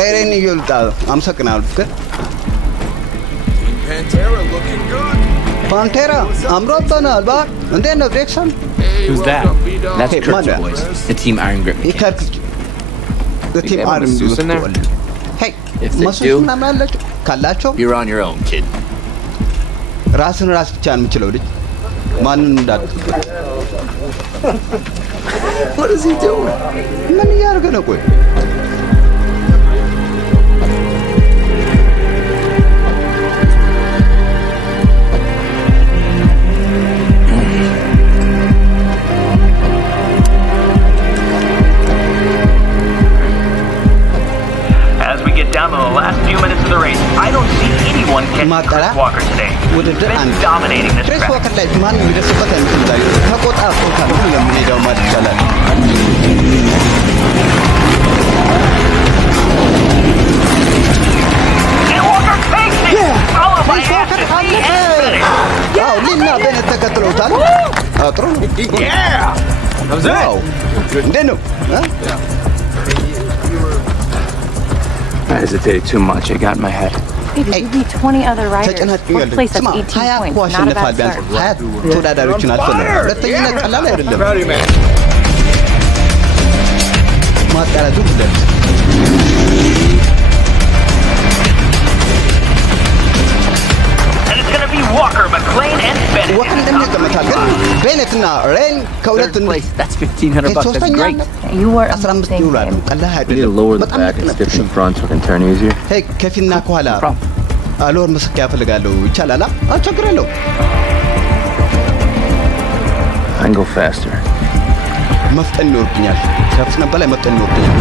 ሬሬን ይልጣል አመሰግናለሁ ፍቅር Pantera looking good. ፓንቴራ አምሮብናል ባ እንዴት ነው ዴክሰን Who's that? That's Hey, Kirk's Manda. boys. The Team Iron Grip. ይከርክ ለቲም have a አርም masseuse in there? ሄይ If they ማሱስ do- ምናምን አላቸው ካላቸው You're on your own, kid. ራስን ራስ ብቻ ነው የምችለው ልጅ ማንን እንዳት What is he doing? ምን እያደረገ ነው ቆይ As we get down to the last few minutes of the race, I don't see anyone catching Matara. Chris Walker today. ውድድር Been አንድ dominating this ፕሬስ track. ዋከር ላይ ማን የሚደርስበት አይመስልም ላይ ከቆጣ ቆጣ ነው የሚሄደው ማለት ይቻላል And Walker takes it! Followed by Ashton Lee and Bennett. አዎ ሊና በነት ተከትለውታል ጥሩ ነው ዋው እንዴት ነው I hesitated too much. I got in my head. Hey, you beat 20 other riders. ተጨናጭኛለሁ Fourth place ስማ with 20 18 እኮ points. Not a አሸንፋል bad ቢያንስ start. 20 ተወዳዳሪዎችን አሸንፋል ሁለተኛነት ቀላል አይደለም Proud of you, man. ማጣራቱ ብለን And it's going to be Walker, McLean, and Bennett. ወከን እንደሚቀመጣል ግን ቤኔትና ሬን ከሁለት Third place. That's $1,500 bucks. That's ሶስተኛ great. You were 15 amazing. ዶላር ነው ቀላል We need to አይደለም lower the በጣም back and ልክ stiffen ነበር the front so I can turn easier. ሄይ ከፊትና ከኋላ አሎር መስኪያ ፈልጋለሁ ይቻላል አቸግረለው I can go faster. መፍጠን ይኖርብኛል ከፍጥነት በላይ መፍጠን ይኖርብኛል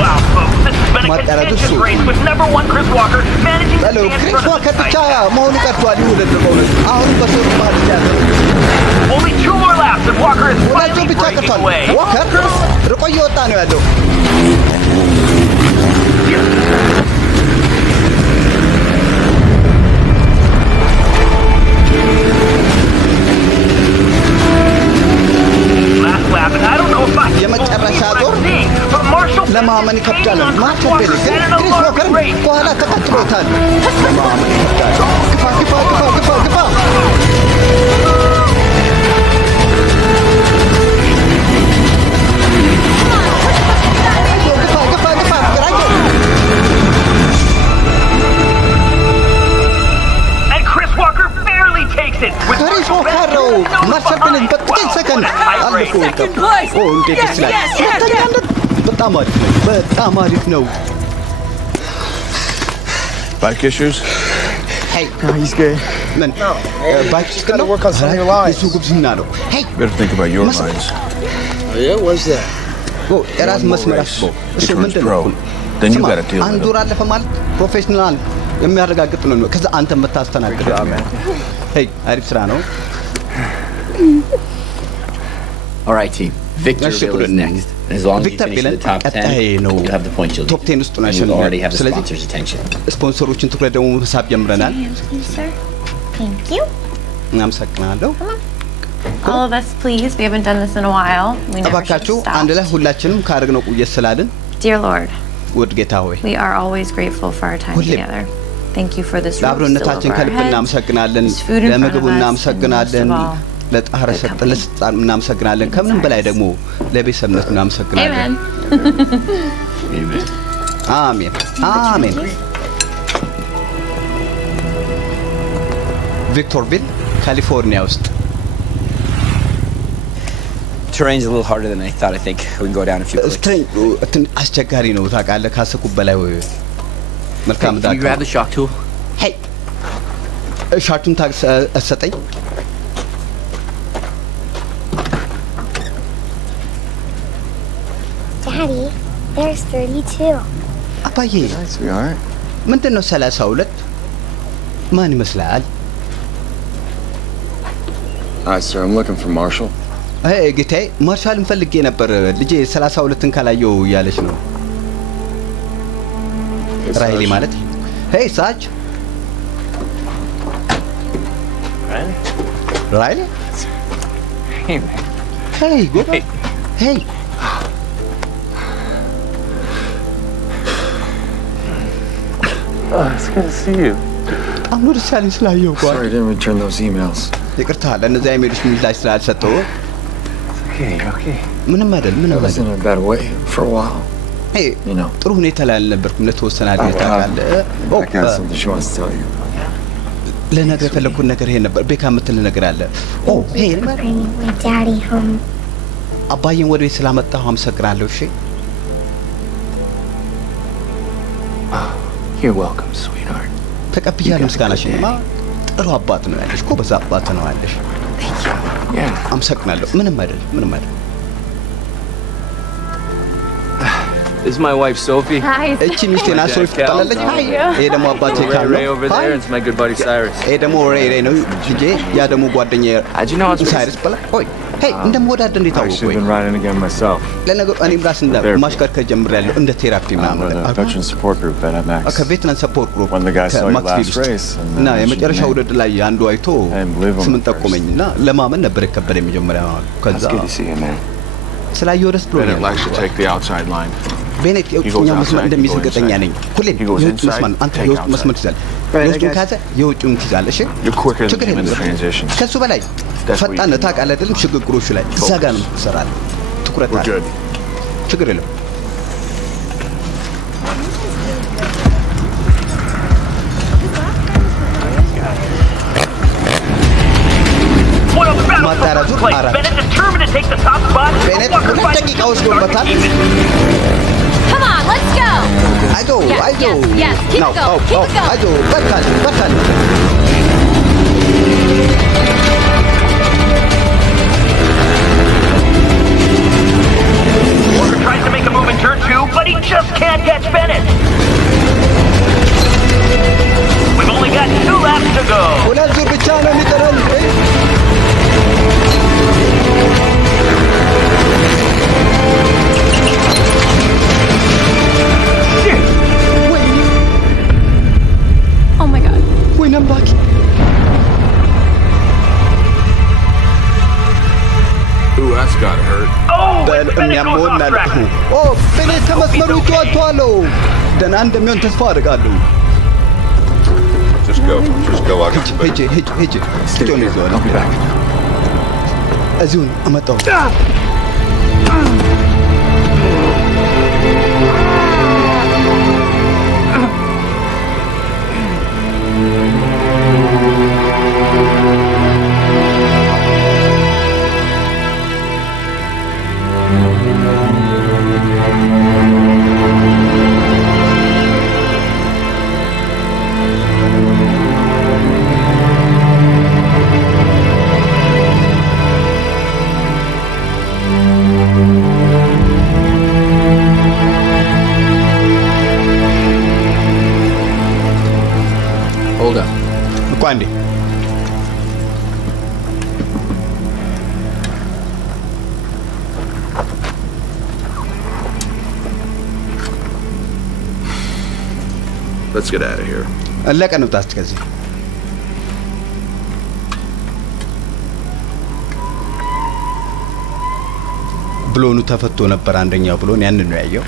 Wow, folks, this has been a Matarato contentious su. race with number one Chris Walker managing to ሄሎ stay in ክሪስ front of ዋከር the ብቻ title. መሆኑ ቀርቷል ውድድር በእውነት አሁን በሰው ባህል ያዘ Only 2 more laps and Walker is ወላጆ finally ብቻ breaking ቀርቷል away. ዋከር ርቆ እየወጣ ነው ያለው Last lap, and I don't know if I can የመጨረሻ believe what ጦር I'm seeing, but Marshall ለማመን ይከብዳል Chris ማርሸል Walker ቤል ግን set in a ክሪስ low ዋከር race. ከኋላ ተከትሎታል ለማመን ይከብዳል ግፋ ግፋ ግፋ ግፋ ግፋ ግፋ ግፋ ግፋ ፍቅራቸው And Chris Walker barely takes it. With ክሪስ Marshall ዋከር Bennett ነው no ማርሸል behind. ቤልን በጥቂት Wow, ሰከንድ what a tight አለፉ race. ኦ እንዴት ደስ ይላል ሁለተኛነት በጣም አሪፍ ነው በጣም አሪፍ ነው Bike issues? Hey, No, he's good. ምን ባይክ Just gotta work on some of your lines. እሱ ጉብዝና ነው ሄይ Better think about your Must- lines. Oh, yeah? What's that? የራስ One more መስመር race. አስበው እሱ Each one's ምንድን pro. ነው Then you ስማ gotta deal with አንድ them. ወር አለፈ ማለት ፕሮፌሽናል የሚያረጋግጥ ነው ከዛ አንተ የምታስተናግድ ሄይ አሪፍ ስራ ነው All right, team. Victor Let's Bill put is it next. And as long as you Victor finish in Bill the top 10, ቀጣይ ነው you'll have the points you'll ቶፕ need. 10 ውስጥ ነው And you already have the ስለዚህ sponsors' attention. ስፖንሰሮችን ትኩረት ደግሞ መሳብ ጀምረናል Please, sir. Thank you. እናመሰግናለሁ All of us, please. We haven't done this in a while. We never should እባካችሁ have አንድ ላይ stopped. ሁላችንም ካደረግነው ቆየት ስላልን Dear Lord, ውድ ጌታ ሆይ we are always grateful for our time ሁሌም together. Thank you for this roof still ለአብሮነታችን over our ከልብ heads. እናመሰግናለን This food in front ለምግቡ of us, and እናመሰግናለን most of all, ለጣረ ሰጥ ለስልጣን እናመሰግናለን ከምንም በላይ ደግሞ ለቤተሰብነት እናመሰግናለን Amen. አሜን አሜን ቪክቶርቪል ካሊፎርኒያ ውስጥ Terrain's a little harder than I thought. I think we can go down a few clicks. አስቸጋሪ ነው ታውቃለህ ካሰብኩት በላይ መልካም Hey, can you grab the shock tool? ሄይ ሻርቱን ታሰጠኝ Daddy, there's 32. አባዬ Nice, you all right? ምንድን ነው 32 ማን ይመስላል Hi, sir. I'm looking for Marshall. Hey, ጌታዬ ማርሻልን ፈልጌ ነበር። ልጄ 32ን ካላየው እያለች ነው። ራይሊ ማለት Hey, Sarge. Riley? Hey, man. Hey, go back. Hey. Oh, it's good to see you. I'm not selling slayyo. Sorry, I didn't return those emails. ይቅርታ ለነዛ ኢሜሎች ምላሽ ስላልሰጠው። Okay, okay. ምንም አይደል፣ ምንም አይደል. I was in a bad way for a while. Hey, you know. ጥሩ ሁኔታ ላይ አልነበርኩም ለተወሰነ አድርገህ ታውቃለህ። I got something she wants to tell you. ለነገር የፈለኩት ነገር ይሄ ነበር። ቤካ የምትል ነገር አለ። ኦ ሄይ bringing my daddy home. አባዬን ወደ ቤት ስላመጣሁ አመሰግናለሁ። እሺ You're welcome, sweetheart. ተቀብያለሁ ምስጋናሽንማ። ጥሩ አባት ነው ያለሽ እኮ በዛ አባት ነው ያለሽ። አመሰግናለሁ። ምንም አይደል፣ ምንም አይደል። This is my wife, Sophie. Hi. እቺ ሚስቴ ናት ሶፊ ትባላለች። ይሄ ደግሞ አባቴ ካል ነው። Ray over there, and it's my good buddy Cyrus. ይሄ ደግሞ ሬ ነው ልጄ። ያ ደግሞ ጓደኛዬ ሳይረስ በላ። ኦይ ሄይ እንደምወዳደር እንዴት አወቁ? I've been riding again myself. ለነገሩ እኔም ራስ እንደ ማሽከርከር ጀምሬያለሁ እንደ ቴራፒ ምናምን። Veteran support group at MX. ከቬትራን ሰፖርት ግሩፕ When the guy saw your last race እና የመጨረሻ ውድድር ላይ አንዱ አይቶ ስምን ጠቆመኝና ለማመን ነበር የከበደኝ መጀመሪያ። ከዛ ስላየሁ ደስ ብሎኛል። likes to take the outside line. ቤኔት የውጭኛው መስመር እንደሚይዝ እርግጠኛ ነኝ። ሁሌም የውጭ መስመር አንተ የውጭ መስመር ትይዛለህ። የውጭውን ካዘ የውጭውን ትይዛለህ። እሺ ችግር የለም። ከሱ በላይ ፈጣን ታውቃለህ አይደለም? ሽግግሮቹ ላይ እዛ ጋር ነው ትሰራለህ። ትኩረት አለ። ችግር የለም። ማጣራቱ አራት ቤኔት ሁለት ደቂቃ ወስዶበታል። Come on, let's go. I go. Yes. Keep it going. I go. Batal. Walker tries to make a move in turn 2, but he just can't catch Bennett. We've only got 2 laps to go. ሁለት ዙር ብቻ ነው የሚቀረን። Oh my God. Wait, I'm back. Ooh, that's gotta hurt. Oh, Bennett goes off track. ቤኔት ከመስመሩ ውጭ ወጥቷል። ደህና እንደሚሆን ተስፋ አደርጋለሁ። Just go. ሂጅ። ስቶን ይዘዋል። እዚሁን አመጣው። Hold up. Quando? Let's get out of here. لك أنا بتاعتك كذي. ብሎኑ ተፈቶ ነበር አንደኛው ብሎን ያንን ነው ያየው።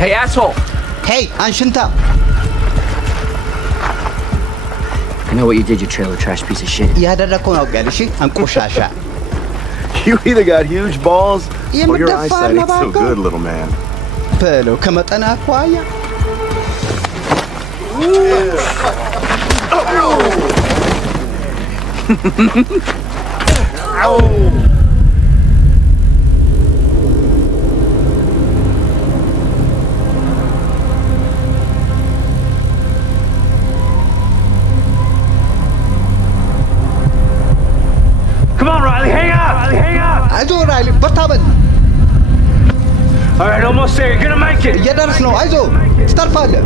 Hey, asshole! Hey, አንሽንታ! I know what you did, you trailer trash piece of shit. ያደረከውን አውቃለሁ። እሺ አንቆሻሻ። You either got huge balls or your eyesight ain't so good, little man. በለው ከመጠን አኳያ በርታበል All right, almost there. You're gonna make it. እየደረስ ነው አይዞ ትተርፋለህ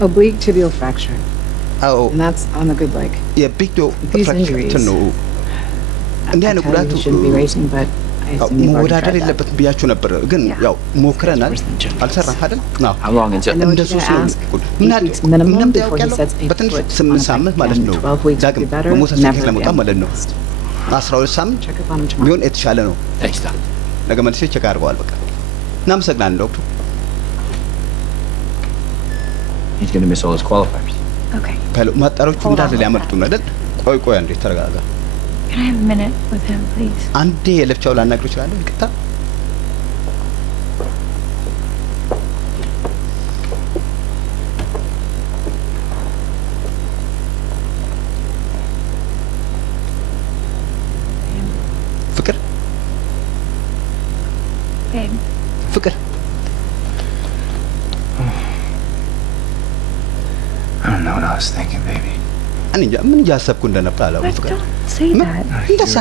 Oblique tibial fracture. Oh. And that's on the good leg. Yeah, big toe fracture ነው እንዴ ነው ጉዳቱ shouldn't be racing, but I assume you've already ወዳደር tried that. የለበትም ብያችሁ ነበር ግን ያው ሞክረናል አልሰራም አይደል ነው How long is it? And then እንደሱ we're gonna ask ምን 8 weeks minimum before he ያለው sets 8 በትንሽ foot 8 on ሳምንት a ማለት bike, ነው and 12 weeks ዳግም would be better. በሞተር ሳይክል Never ለመውጣት again. ማለት ነው 12 ሳምንት Check up on him tomorrow. ቢሆን የተሻለ ነው Thanks, Doc. ነገ መልሼ ቼክ አድርገዋል በቃ እናመሰግናለን ዶክተር He's going to miss all his qualifiers. Okay. ማጣሪያዎቹ እንዳለ ሊያመልጡ ነው አይደል ቆይ አንዴ ተረጋጋ Can I have a minute with him, please? አንዴ የለብቻው ላናግረው ይችላል ይቅርታ ፍቅር Babe. ፍቅር I don't know what I was thinking, baby. እኔ እንጃ ምን እያሰብኩ እንደነበር አላውቅም ፍቅር Say that. እንደዛ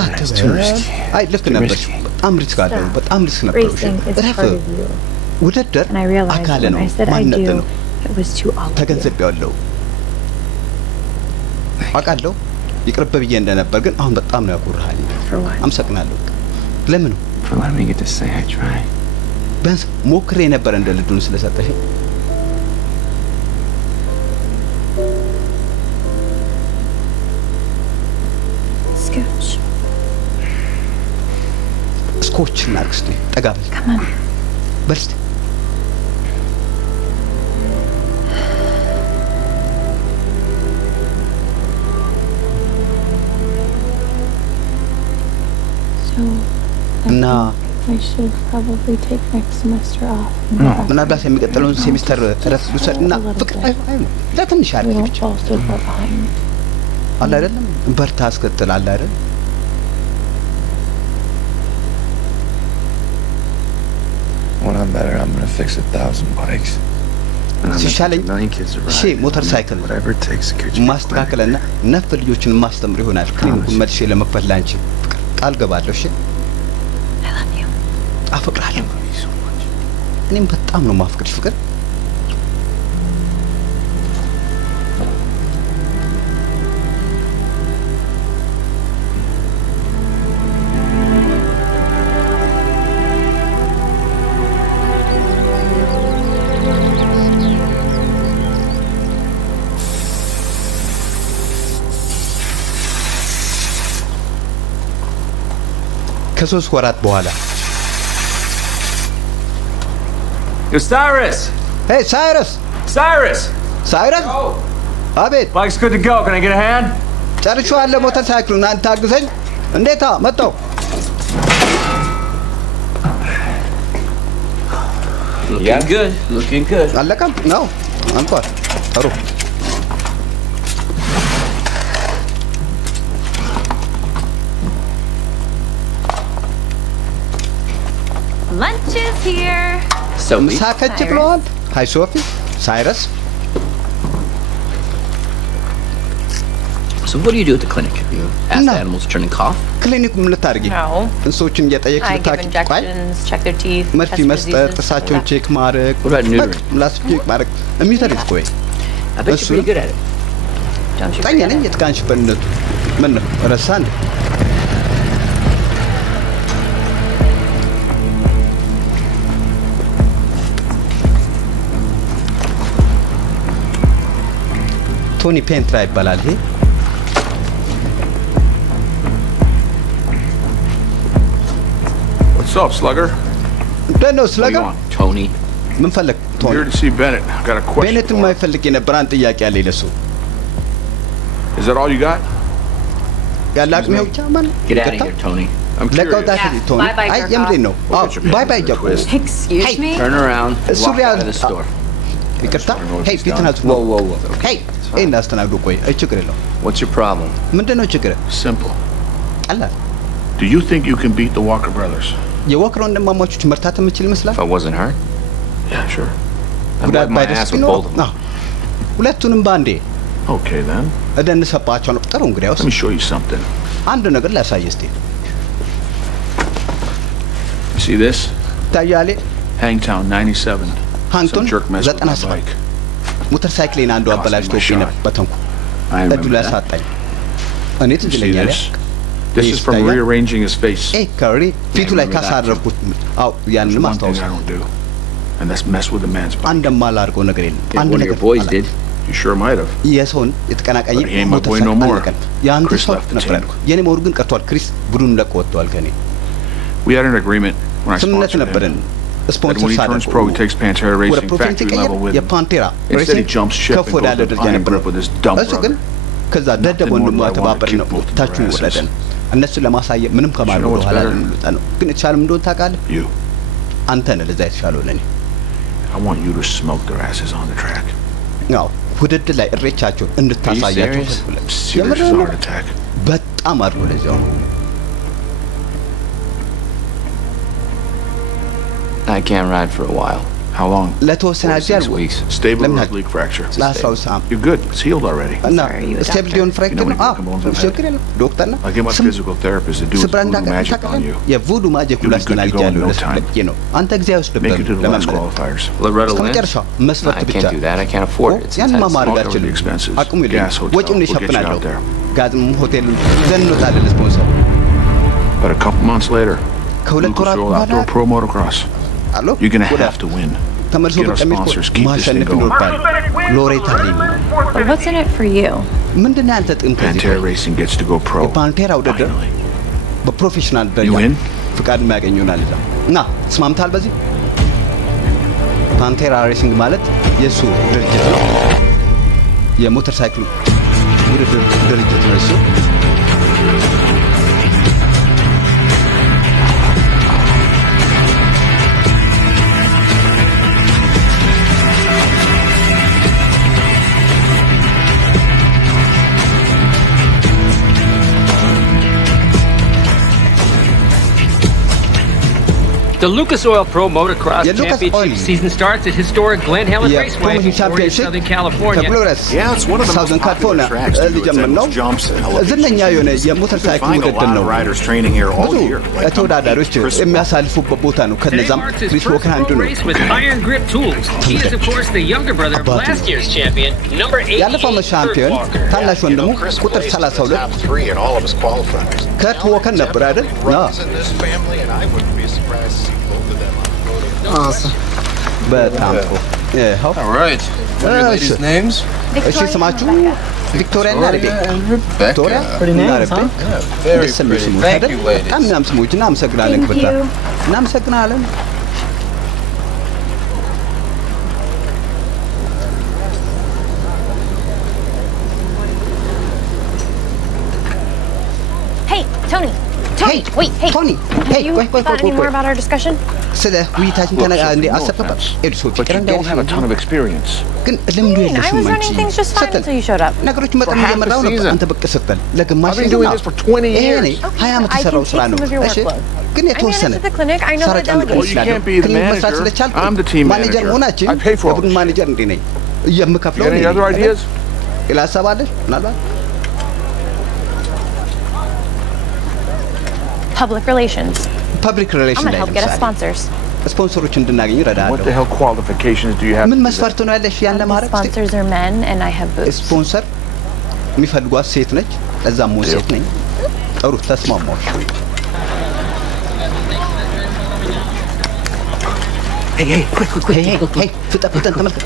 አይ ልክ ነበር በጣም ሪስክ አለው በጣም ሪስክ ነበር Racing is ረፍ part of you. ውድድር And I realized አካል when ነው I said I ማንነት do, ነው it was too obvious. ተገንዝቤዋለሁ አውቃለሁ ይቅርብ ብዬ እንደነበር ግን አሁን በጣም ነው ያኩርሃኝ For what? አመሰግናለሁ ለምን For letting me get to say I tried. ቢያንስ ሞክሬ ነበር እንደ ልዱን ስለሰጠሽ Scooch. ስኮች እናድርግ እስኪ ጠጋ በል Come on. በል እስኪ So, እና I should probably take next semester off. ምናልባት የሚቀጥለውን ሴሚስተር እረፍት ልውሰድ እና ፍቅር ለትንሽ We አድርጊ won't ብቻ fall so far behind. አለ አይደለም በርታ አስከትል አለ አይደል When I'm better, I'm gonna fix 1,000 bikes. ሲሻለኝ kids are ሺ ሞተር ሳይክል Whatever it takes to get you. ማስተካከልና ነፍ ልጆችን ማስተምር ይሆናል ክሊኒኩን መልሼ ለመክፈት ላንቺ ቃል ገባለሁ እሺ I love you. አፈቅራለሁ እኔም በጣም ነው ማፍቅርሽ ፍቅር ከ3 ወራት በኋላ Yo, Cyrus! Hey, Cyrus! Cyrus! Cyrus? አቤት Bike's good to go. Can I get a hand? ጨርሼዋለሁ ሞተር ሳይክሉን አንተ አግዘኝ እንዴታ መጣው Looking good. Looking good. አለቀም ነው አንኳር ጥሩ Lunch is here. Sophie. ምሳ ከች ብለዋል ሃይ ሶፊ ሳይረስ So what do you do at the clinic? You ask the animals to turn and cough? ክሊኒኩ ምን ልታደርጊ No. እንስሶችን እየጠየቅሽ I give ልታቂ ቆይ injections, check their teeth, መርፌ test መስጠት diseases, ጥርሳቸውን all that. ቼክ ማድረግ What about neutering? ምላስ ቼክ ማድረግ የሚተርስ ቆይ I bet you're pretty good at it. Don't you ጠኛ forget ነኝ it. የትካንሽበነቱ ምን ነው ረሳ እንዴ ቶኒ ፔንትራ ይባላል ይሄ What's up, Slugger? ደኖ What do ስለጋ you want? Tony? ምን ፈለግ I'm ቶኒ here to see Bennett. I got a question. ቤኔት for him. የማይፈልግ የነበር አንድ ጥያቄ አለ ለሱ Is that all you got? ያለ አቅሜ ብቻ ማለት Get out of here, Tony. I'm ለቀው curious. ታሽ ቶኒ bye-bye, አይ jerk የምሬን ነው Look at your ባይ ባይ pants. ጀርኩ Twist. Excuse me? Turn around and walk Surya- out of the store. ይቅርታ know what ሄይ he's ፊትን done. አዝፎ Whoa, whoa, whoa. ሄይ ይሄን አስተናግዶ ቆይ አይ ችግር የለው What's your problem? ምንድነው ችግር Simple. ቀላል Do you think you can beat the Walker brothers? የወክረው እንደማማቾች መርታት የምችል ይመስላል If I wasn't hurt, Yeah, sure. I'd ጉዳት wipe my ባይደርስ ass with ቢኖር both of them. ሁለቱንም ባንዴ Okay then. እደንሰባቸው ነው። ጥሩ እንግዲያውስ Let me show you something. አንድ ነገር ላሳይ እስቲ። You see this? ታያሌ Hangtown 97. ሃንግቶን Some jerk messed with my bike. ሞተር ሳይክሌን አንዱ አበላሽቶብኝ ነበር በተንኩ እድሉ ያሳጣኝ እኔ ትዝ ይለኛል This is from rearranging his face. ከሪ ፊቱ ላይ ካሳረፍኩት አው ያንን ማስታወስ and that's mess with the man's bike. አንደማላርገው ነገር የለም አንድ ነገር boys did. You sure might have. የሰውን የተቀናቃኝ ሞተር ሳይክል ያንተ ሰው ነበር ያልኩ የኔ ሞር ግን ቀርቷል ክሪስ ቡድኑን ለቆ ወጥቷል ከኔ We had an agreement when I ስምምነት sponsored ነበረን him. ስፖንሰር When he turns pro, he takes Pantera Racing factory level with him. የፓንቴራ Instead he jumps ship and goes to Iron Grip with his dumb brother. ከዛ ደደብ ወንድሙ ተባበር ነው ታችሁ ወረደን እነሱ ለማሳየት ምንም ከማድረግ በኋላ ልንሉጣ ነው ግን የተሻለ ምን እንደሆነ ታውቃለህ አንተ ነህ ለዛ የተሻለው ለኔ I want you to smoke their asses on the track. ያው ውድድር ላይ እሬቻቸው እንድታሳያቸው በጣም አድርጎ ለዚያው ነው I can't ride for a while. How long? ለተወሰነ ጊዜ weeks. Stable oblique fracture. You're good. It's healed already. Stable ሊሆን ፍራክቸር ነው ችግር የለም ዶክተር ነው I get my physical therapist to do voodoo magic on you. የቮዱ ማጂክ ሁሉ አስተናግጃለሁ ለስለቂ ነው አንተ ጊዜ Make it to the last qualifiers. ከመጨረሻው መስፈርት I ብቻ can't do that. I can't afford it. ያን ማማረግ አልችልም አቅሙ የለኝም ወጪውን ይሸፍናለሁ ጋዝም ሆቴል ዘን እንወጣለን ስፖንሰር But a couple months later ከሁለት ወራት በኋላ pro motocross. You're going to have to win. ተመርሶ በቀሚስ ማሸነፍ ይኖርባል ሎሬታ ሊም What's in it for you? ምንድነው አንተ ጥቅም ከዚህ Pantera Racing gets to go pro. ፓንቴራ ውድድር በፕሮፌሽናል ደረጃ ፍቃድ የሚያገኙናል እና ተስማምታል በዚህ ፓንቴራ ሬሲንግ ማለት የሱ ድርጅት ነው የሞተር ሳይክል ውድድር ድርጅት ነው እሱ The Lucas Oil Pro Motocross Championship season starts at historic Glen Helen Raceway in Southern California. Yeah, it's one of the most popular tracks to do its jumps and elevations. A lot of riders training here all year. ተወዳዳሪዎች የሚያሳልፉበት ቦታ ነው ከነዛም ክሪስ ዎከር አንዱ ነው with Iron Grip tools. He is of course the younger brother of last year's champion, number 8. ያለፈው ሻምፒዮን ታናሽ ወንድሙ ቁጥር 32 ከት ዎከር ነበር አይደል? Awesome. በጣም All right. What are your ladies' names? እሺ ስማችሁ ቪክቶሪያ እና ሬቤካ ቪክቶሪያ እና ሬቤካ Very pretty. Thank you, ladies. በጣም እናም ስሞች እናመሰግናለን ክብርታ እናመሰግናለን Hey, Tony. Tony, wait, hey. Tony, have you thought any more about our discussion? ስለ ውይይታችን እንደ አሰፈበት ኤድሶ ፍቅር don't have a ton of experience. ግን ልምዱ የለሽም I was running things just fine until you showed up. ነገሮች መጠን እየመራው ነበር አንተ ብቅ ስትል ለግማሽ I've been doing this for 20 years. 20 ዓመት የሰራው ስራ ነው እሺ ግን የተወሰነ ሰራ ጨምሮ ይችላል I'm the team ማኔጀር ሆናችን I pay for የቡድን ማኔጀር እንዴ ነኝ የምከፍለው any other ideas? ሌላ ሀሳብ አለሽ ምናልባት Public relations. Public relations. I'm going to help get us sponsors. ስፖንሰሮች እንድናገኝ ይረዳል What the hell qualifications do you have? ምን መስፈርት ነው ያለሽ ያን ለማድረግ Sponsors are men and I have boobs. ስፖንሰር የሚፈልጓት ሴት ነች ለዛም ሞት ሴት ነኝ ጥሩ ተስማማሽ Hey, quick. Hey, ፍጠን ተመልከት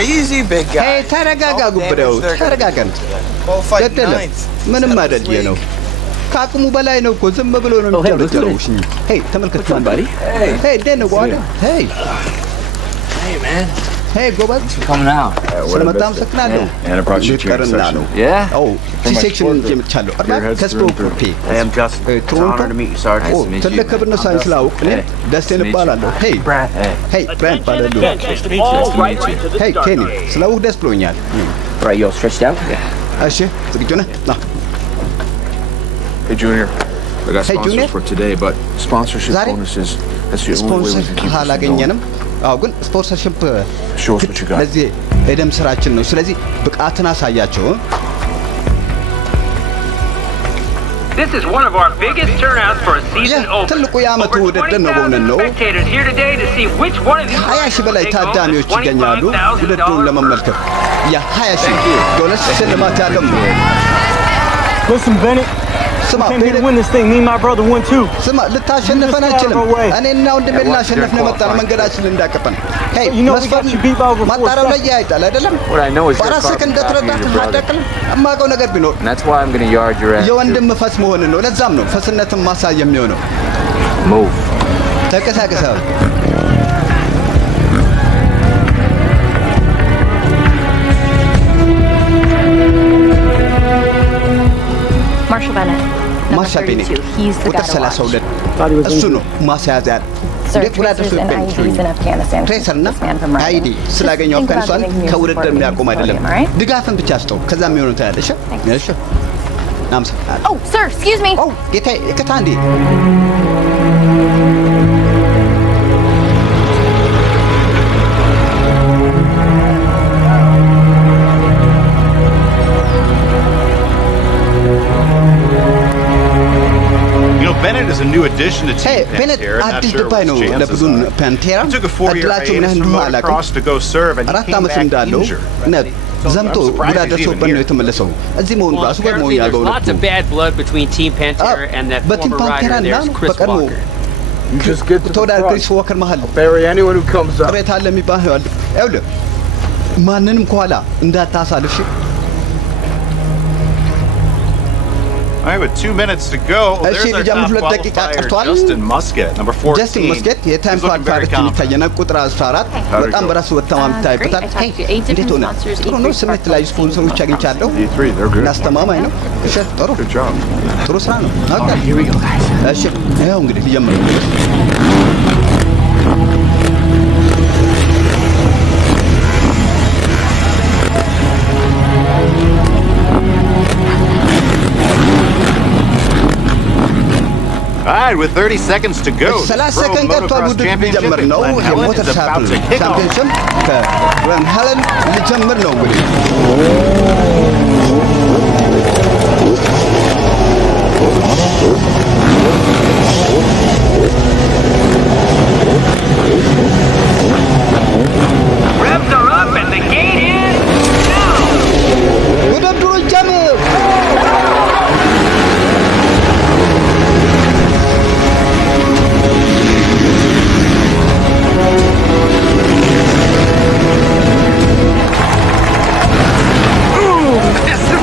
Easy, big guy. Hey, ተረጋጋ ጉብደው ተረጋጋን ምንም አይደል ነው ካቅሙ በላይ ነው እኮ ዝም ብሎ ነው የሚጨርሰው Hey ተመልከት somebody Hey ደነ ጓዳ Hey man Hey, ጎበዝ coming out. ስለመጣ አመሰግናለሁ። And I brought you to your section. Yeah? Oh, C-section ጀምቻለሁ። አርባ ከስፖርት ፒ Hey, I'm Justin. It's an honor to meet you, Sergeant. ኦ ትልቅ ክብር ነው ሳይንስ ላውቅ እኔ ደስቴን እባላለሁ። ሄይ Brad. ሄይ ብራንድ ባላለሁ። ሄይ ኬኒ ስላውቅ ደስ ብሎኛል። Right, you all stretched out? እሺ ዝግጁ ነህ? ና Hey, Junior. I got Hey, sponsors Junior. for today, but sponsorship Zari? bonuses. That's the only way ስፖንሰር we can keep this thing አላገኘንም። going. አዎ ግን ስፖንሰርሺፕ Show us what you got. ለዚህ የደም ስራችን ነው። ስለዚህ ብቃትን አሳያቸው። This is one of our biggest turnouts for a season opener. ትልቁ የዓመቱ Over ውድድር ነው በእውነት 20,000 ነው። spectators here today to see which one of these 20 ሺህ በላይ ታዳሚዎች ይገኛሉ ውድድሩን ለመመልከት። የ20 ሺህ ዶላር ሽልማት ያለው ነው። Listen, Bennett. ስማ Came here to win this thing. Me and my brother won too. ስማ ልታሸንፈን አይችልም። እኔና ወንድሜ ልናሸንፍ ነው የመጣነው መንገዳችን እንዳቀጠን። ሄይ መስፈር ማጣሪያው ላይ ያይጣል አይደለም? በአራት ሰከንድ እንደተረዳት አዳቅልም። የማውቀው ነገር ቢኖር That's why I'm going to yard your ass. የወንድም ፈስ መሆንን ነው። ለዛም ነው ፈስነትን ማሳይ የሚሆነው። Move. ተንቀሳቀስ። Marshall Bennett. ማርሻል ቤኔት He's the ቁጥር guy to watch. 32 እሱ ነው ማስያዝ ያለ Sir, tracers and IEDs in Afghanistan. ትሬሰርና አይዲ ስላገኘው አፍጋኒስታን ከውድድር የሚያቆም አይደለም። ድጋፍን ብቻ አስጠው ከዛ የሚሆነው ታያለሽ። እሺ አመሰግናለሁ። Oh, sir, excuse me. Oh, ጌታዬ ይቅርታ እንዴ Bennett is a new addition to Team ቤኔት Pantera. Not አዲስ sure ድባይ what ነው his chances ለቡድን are. ፓንቴራ He took a 4-year እድላቸው ምን ያህል hiatus from እንደሆነ አላውቅም። motocross to go serve and he 4 came ዓመት back እንዳለው injured. ዘምቶ ጉዳት ደርሶበት ነው የተመለሰው። እዚህ መሆኑ ራሱ Well, ገርሞኛል apparently there's በእውነቱ። lots of bad blood between Team Pantera and that በቲም former ፓንቴራ rider እና there's Chris በቀድሞ Walker. You just get to the ተወዳዳሪ front. ክሪስ ዋከር መሀል Bury anyone who comes up. ቅሬታ አለ የሚባል ይኸውልህ ማንንም ከኋላ እንዳታሳልፍ። All right, with 2 minutes to go, there's our top qualifier, Justin Muscat, number 14. ጀስቲን መስጌት የታይም ኳሊፋየር የሚታየናል ቁጥር 14 በጣም በራሱ በተማም ይታይበታል። እንዴት ሆነ? ጥሩ ነው። ስምንት ላይ ስፖንሰሮች አግኝቻለሁ። አስተማማኝ ነው። እሺ ጥሩ ጥሩ ስራ ነው። እሺ ይኸው እንግዲህ ልጀምር። All right, with 30 seconds to go, 30 ሰከንድ ቀርቷል። ውድድር ሊጀምር ነው። የሞተር ሳይክል ቻምፒዮንሺፕ ከግላን ሄለን ሊጀምር ነው እንግዲህ Revs are up and the gate is down. ውድድሩ ጀምር።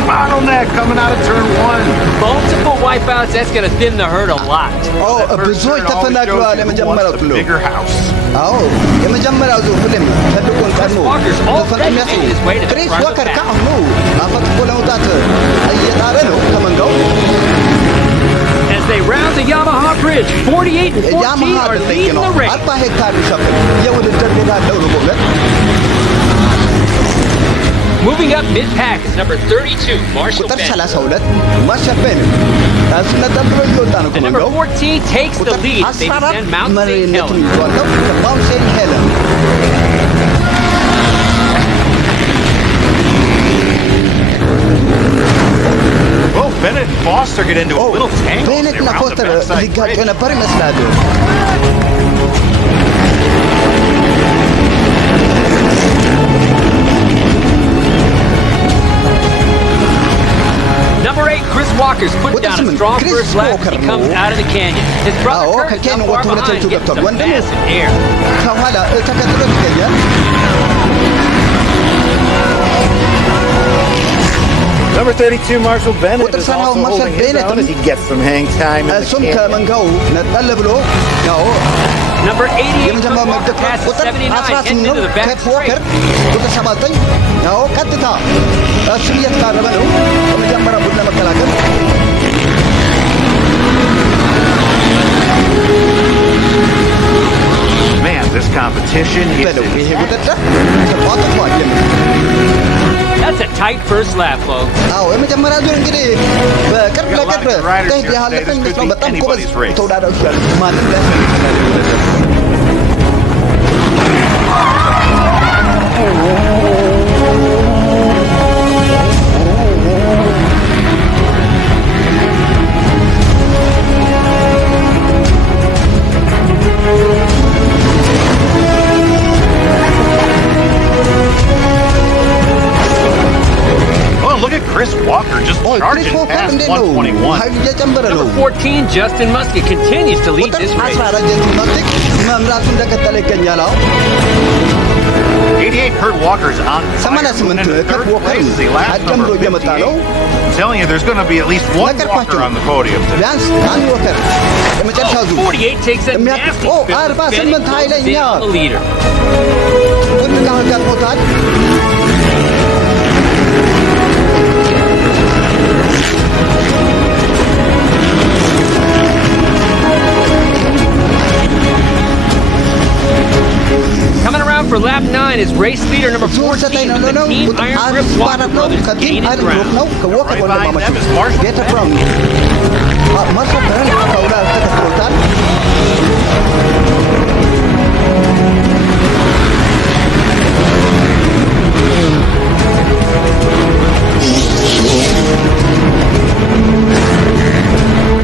bottleneck coming out of turn 1. Multiple wipeouts, that's going to thin the herd a lot. ብዙዎች ተፈናቅለዋል። የመጀመሪያው ብሎ Bigger house. አዎ የመጀመሪያው ዙር ሁሌም ትልቁን ቀድሞ ክሪስ ዋከር ከአሁኑ አፈጥቆ ለመውጣት እየጣረ ነው ከመንጋው። As they round the Yamaha Bridge, 48 and 14 are leading the race. 40 ሄክታር ይሸፍን የውድድር ሜዳ አለው ነው በእውነት። Moving up mid-pack is number 32, Marshall ቁጥር Bennett. 32 ማርሻል ቤኔት እሱነት ጠብሎ እየወጣ ነው And number ከመንጋው። 14 takes the lead. They descend Mount St. መሪነቱን Helens. ይዟለው ከማውንት ሴንት ሄለን። Well, Bennett and Foster get into a little tangle. ቤኔት እና ፎስተር ሊጋጩ ነበር ይመስላል። Number 8, Chris Walker's put down a strong first lap as he comes out of the canyon. His brother Kurt is not far behind, getting some massive air. ከኋላ ተከትሎ ይገኛል። Number 32, Marshall Bennett, ቁጥር is 30 also ማርሻል holding his ቤኔት own as he gets some hang time in the እሱም canyon. ከመንጋው ነጠል ብሎ ያው Number 88, Kurt Walker passes 79, heading into the back straight. ቁጥር 79 ያው ቀጥታ እሱ እየተቃረበ ነው ከመጀመሪያ ቡድን ለመከላከል Man, this competition is That's a tight first lap, folks. አዎ የመጀመሪያ ዙር እንግዲህ በቅርብ ለቅርብ ተህዲ ያለፈኝ ነው በጣም ጎበዝ ተወዳዳሪዎች ያሉት ማለት ነው Chris Walker just charging past 121. Number 14, Justin Musket continues to lead this race. 88, Kurt Walker's on fire. In the third place is the last number 58. I'm telling you, there's going to be at least one Walker on the podium today. 48 takes a nasty spin, Benny closes in on the leader. Coming around for lap 9 is race leader number 14 from the Team Iron Grip Walker Brothers gaining ground. Right behind them is Marshall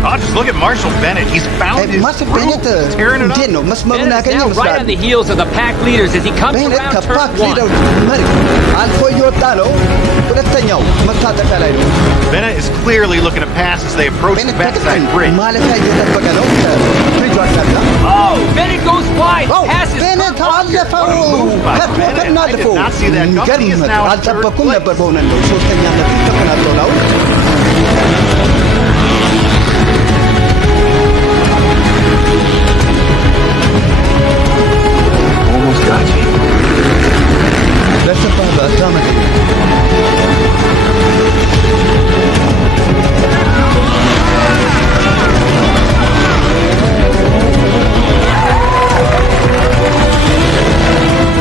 Oh, just look at Marshall Bennett. He's found his groove, tearing it up. Bennett is now right on the heels of the pack leaders as he comes around turn 1. Bennett is clearly looking to pass as they approach the backside bridge. Oh, Bennett goes wide. Pass is Bennett I did not see that coming. He is now in third Almost got you. That's a bad stomach.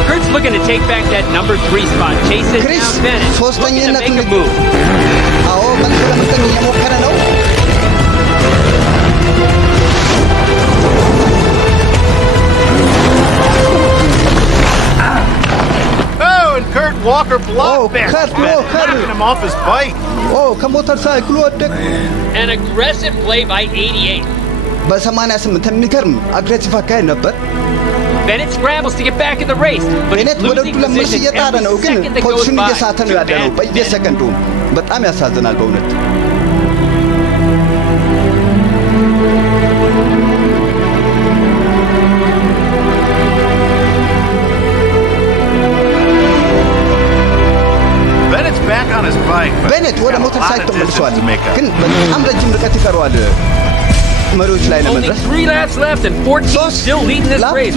Kurt's looking to take back that number 3 spot. Chasing down Bennett. Looking to make a move. Oh, and Kurt Walker blocked knocking him off his bike. Oh, ከሞተርሳይክሉ ወደቀ. An aggressive play by 88. በ88 የሚገርም አግሬሲቭ አካሄድ ነበር። Bennett scrambles to get back in the race, but he's losing position every second that goes by. እየሳተ ነው ያለው በየሰከንዱ በጣም ያሳዝናል በእውነት። Bennett's back on his bike. Bennett ወደ ሞተርሳይክል ተመልሷል፣ ግን በጣም ረጅም ርቀት ይቀረዋል መሪዎች ላይ ለመድረስ። 3 laps left and 14 still leading this race.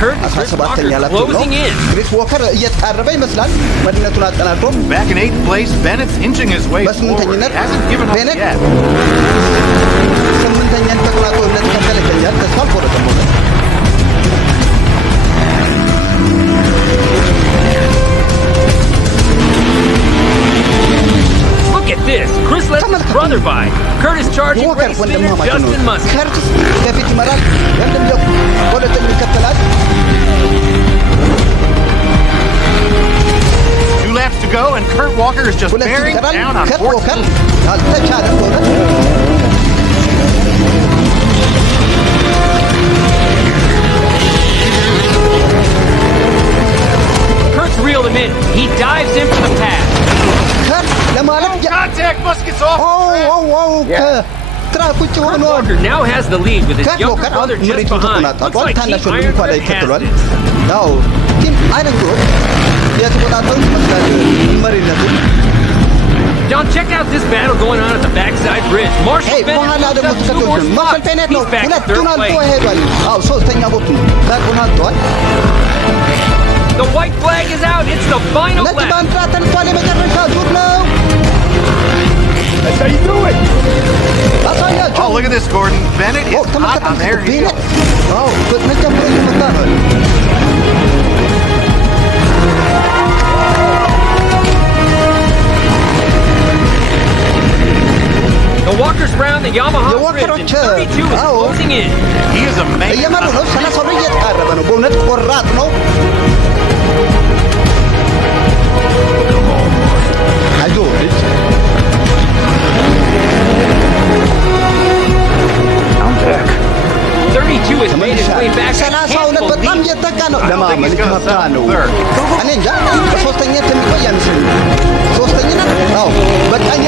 Kurt and Chris Walker closing in. Chris Walker እየተቃረበ ይመስላል መሪነቱን አጠናክሮ። Back in 8th place, Bennett's inching his way forward. Hasn't given up yet. 8ኛን ተቆናጦ እንደተከተለ ይገኛል። ተስፋ አልቆረጠም ሆነ። Look at this. Chris left his brother by. Kurt is charging race leader Justin Musket. Kurt ከፊት ይመራል። ወንድም ደግሞ ሁለተኛ ይከተላል። 2 laps to go and Kurt Walker is just bearing down on 14. አልተቻለም በእውነት። Kurt's reeled him in. He dives in for the pass. Contact, Musket's off. Kurt Walker now has the lead with his younger brother just behind. Looks like Team Iron Grip has this. ቲም አይረን ግሩፕ የተቆጣጠሩ ይመስላል መሪነቱን። John, check out this battle going on at the backside bridge. Marshall Bennett moves up 2 more spots. He's back in 3rd place. The white flag is out. It's the final lap. That's how you do it. Oh, look at this, Gordon. Bennett is hot on their heels. The Walker's round the Yamaha Bridge, and 32 is closing in. He is amazing. I'm back. 32 has made his way back. I can't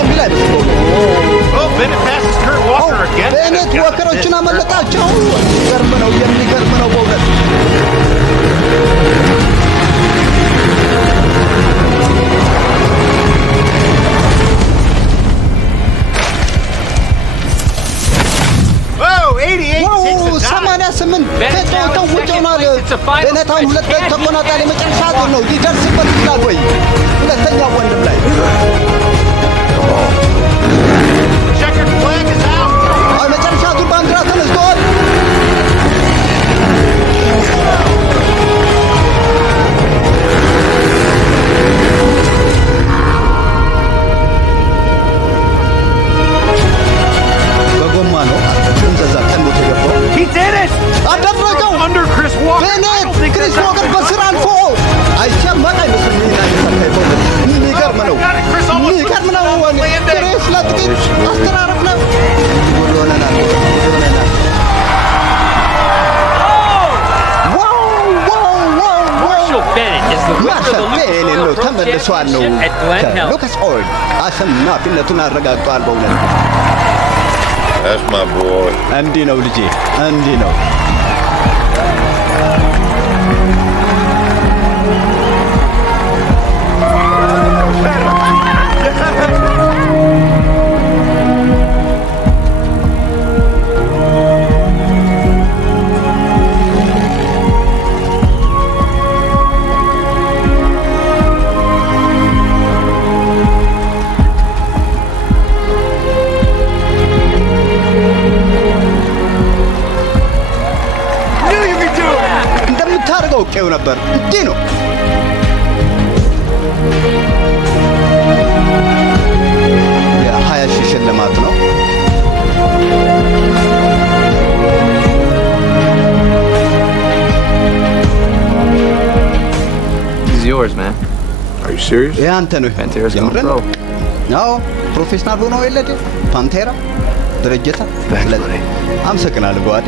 believe Oh, Bennett passes Kurt Walker again. Bennett Walker-ዎችን አመለጣቸው። የሚገርም ነው በእውነት። Whoa, 88 takes a dive. 88 ፌጦ ተውጨውናል። ቤኔት አሁን ሁለት ተቆናጣሪ መጨረሻ ዙር ነው። ሊደርስበት ይችላል ወይ? ሁለተኛው ወንድም ላይ Checkered flag is out. መጨረሻ ዙር ባንዲራ ተነስቷል። በጎማ ነው እንደዛ ቀንዶ ተገባው። He did it. አደረገው Under Chris Walker. ቤኔት ክሪስ ዎከር በስራ አልፎ አይቻማል አይመስልም። የሚገርም ነው። የሚገርም ነው። ክሪስ ለጥቂት አስተራረፍ ነው። ጉድ ሆነናል። Marshall Bennett is the winner of the Lucas Oil Pro Championship at Glen Helen. ሉካስ ኦይል አሸናፊነቱን አረጋግጧል። በእውነት That's my boy. እንዲህ ነው ልጄ፣ እንዲህ ነው። እንደምታደርገው እቄው ነበር። እንዲህ ነው። የ20,000 ሽልማት ነው። This is yours, man. Are you serious? ይሄ አንተ ነው። Pantera's going የምር pro. ነው። ፕሮፌሽናል ሆኖ የለደ ፓንቴራ ድርጅታ አመሰግናለሁ ጓዴ።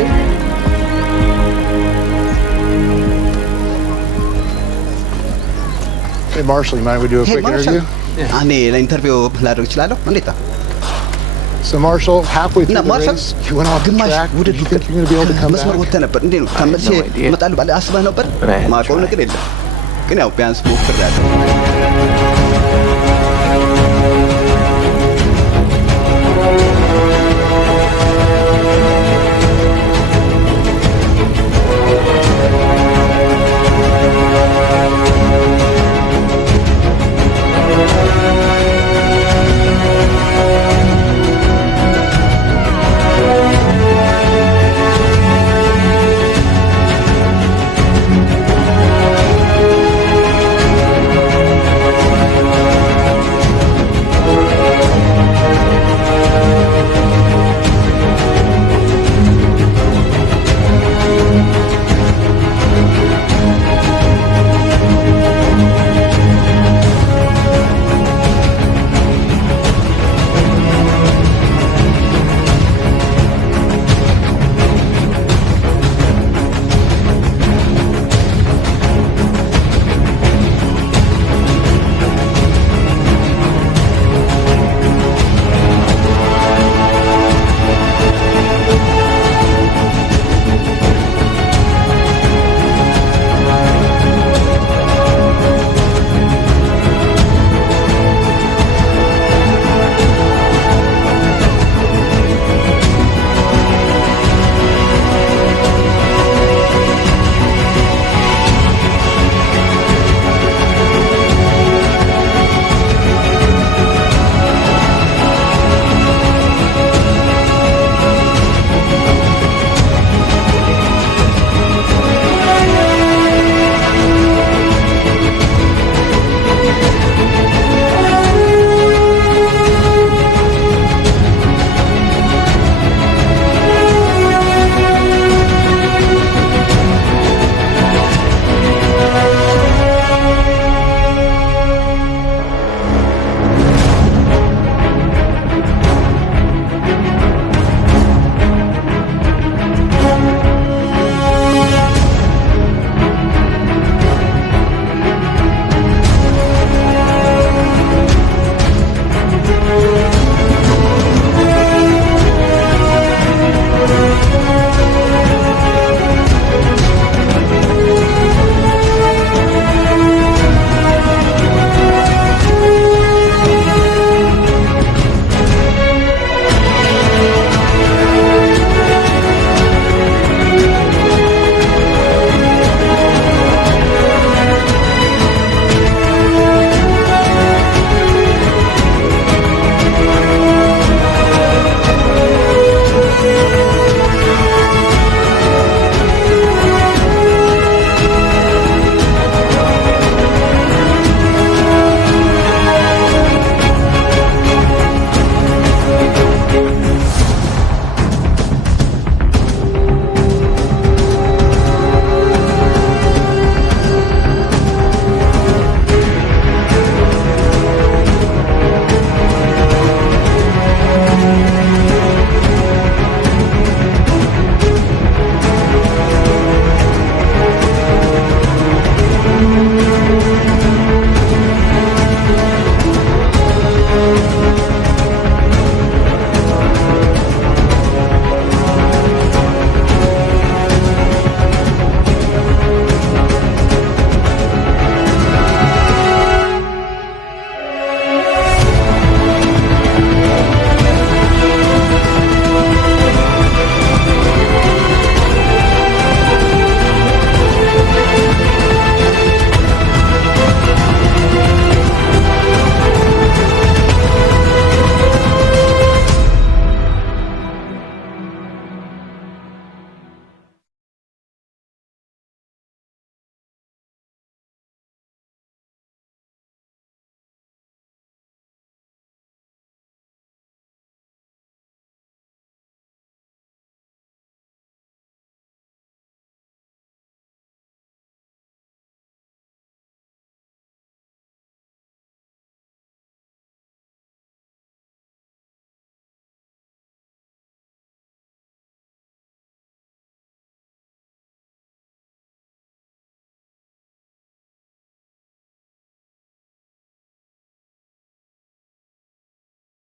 Hey, Marshall, you mind if we do a quick interview? እኔ ለኢንተርቪው ላደርግ እችላለሁ? እንዴት ነው? So, Marshall, halfway through Now, the Marshall, race, you went off the track. Did you think you were going to be able to come መስመር back? ወጥተህ ነበር። እንዴት ነው? ተመልሼ እመጣለሁ ብለህ አስበህ ነበር? But I had to ማውቀው try. ነገር የለም፣ ግን ያው ቢያንስ ሞክሬያለሁ።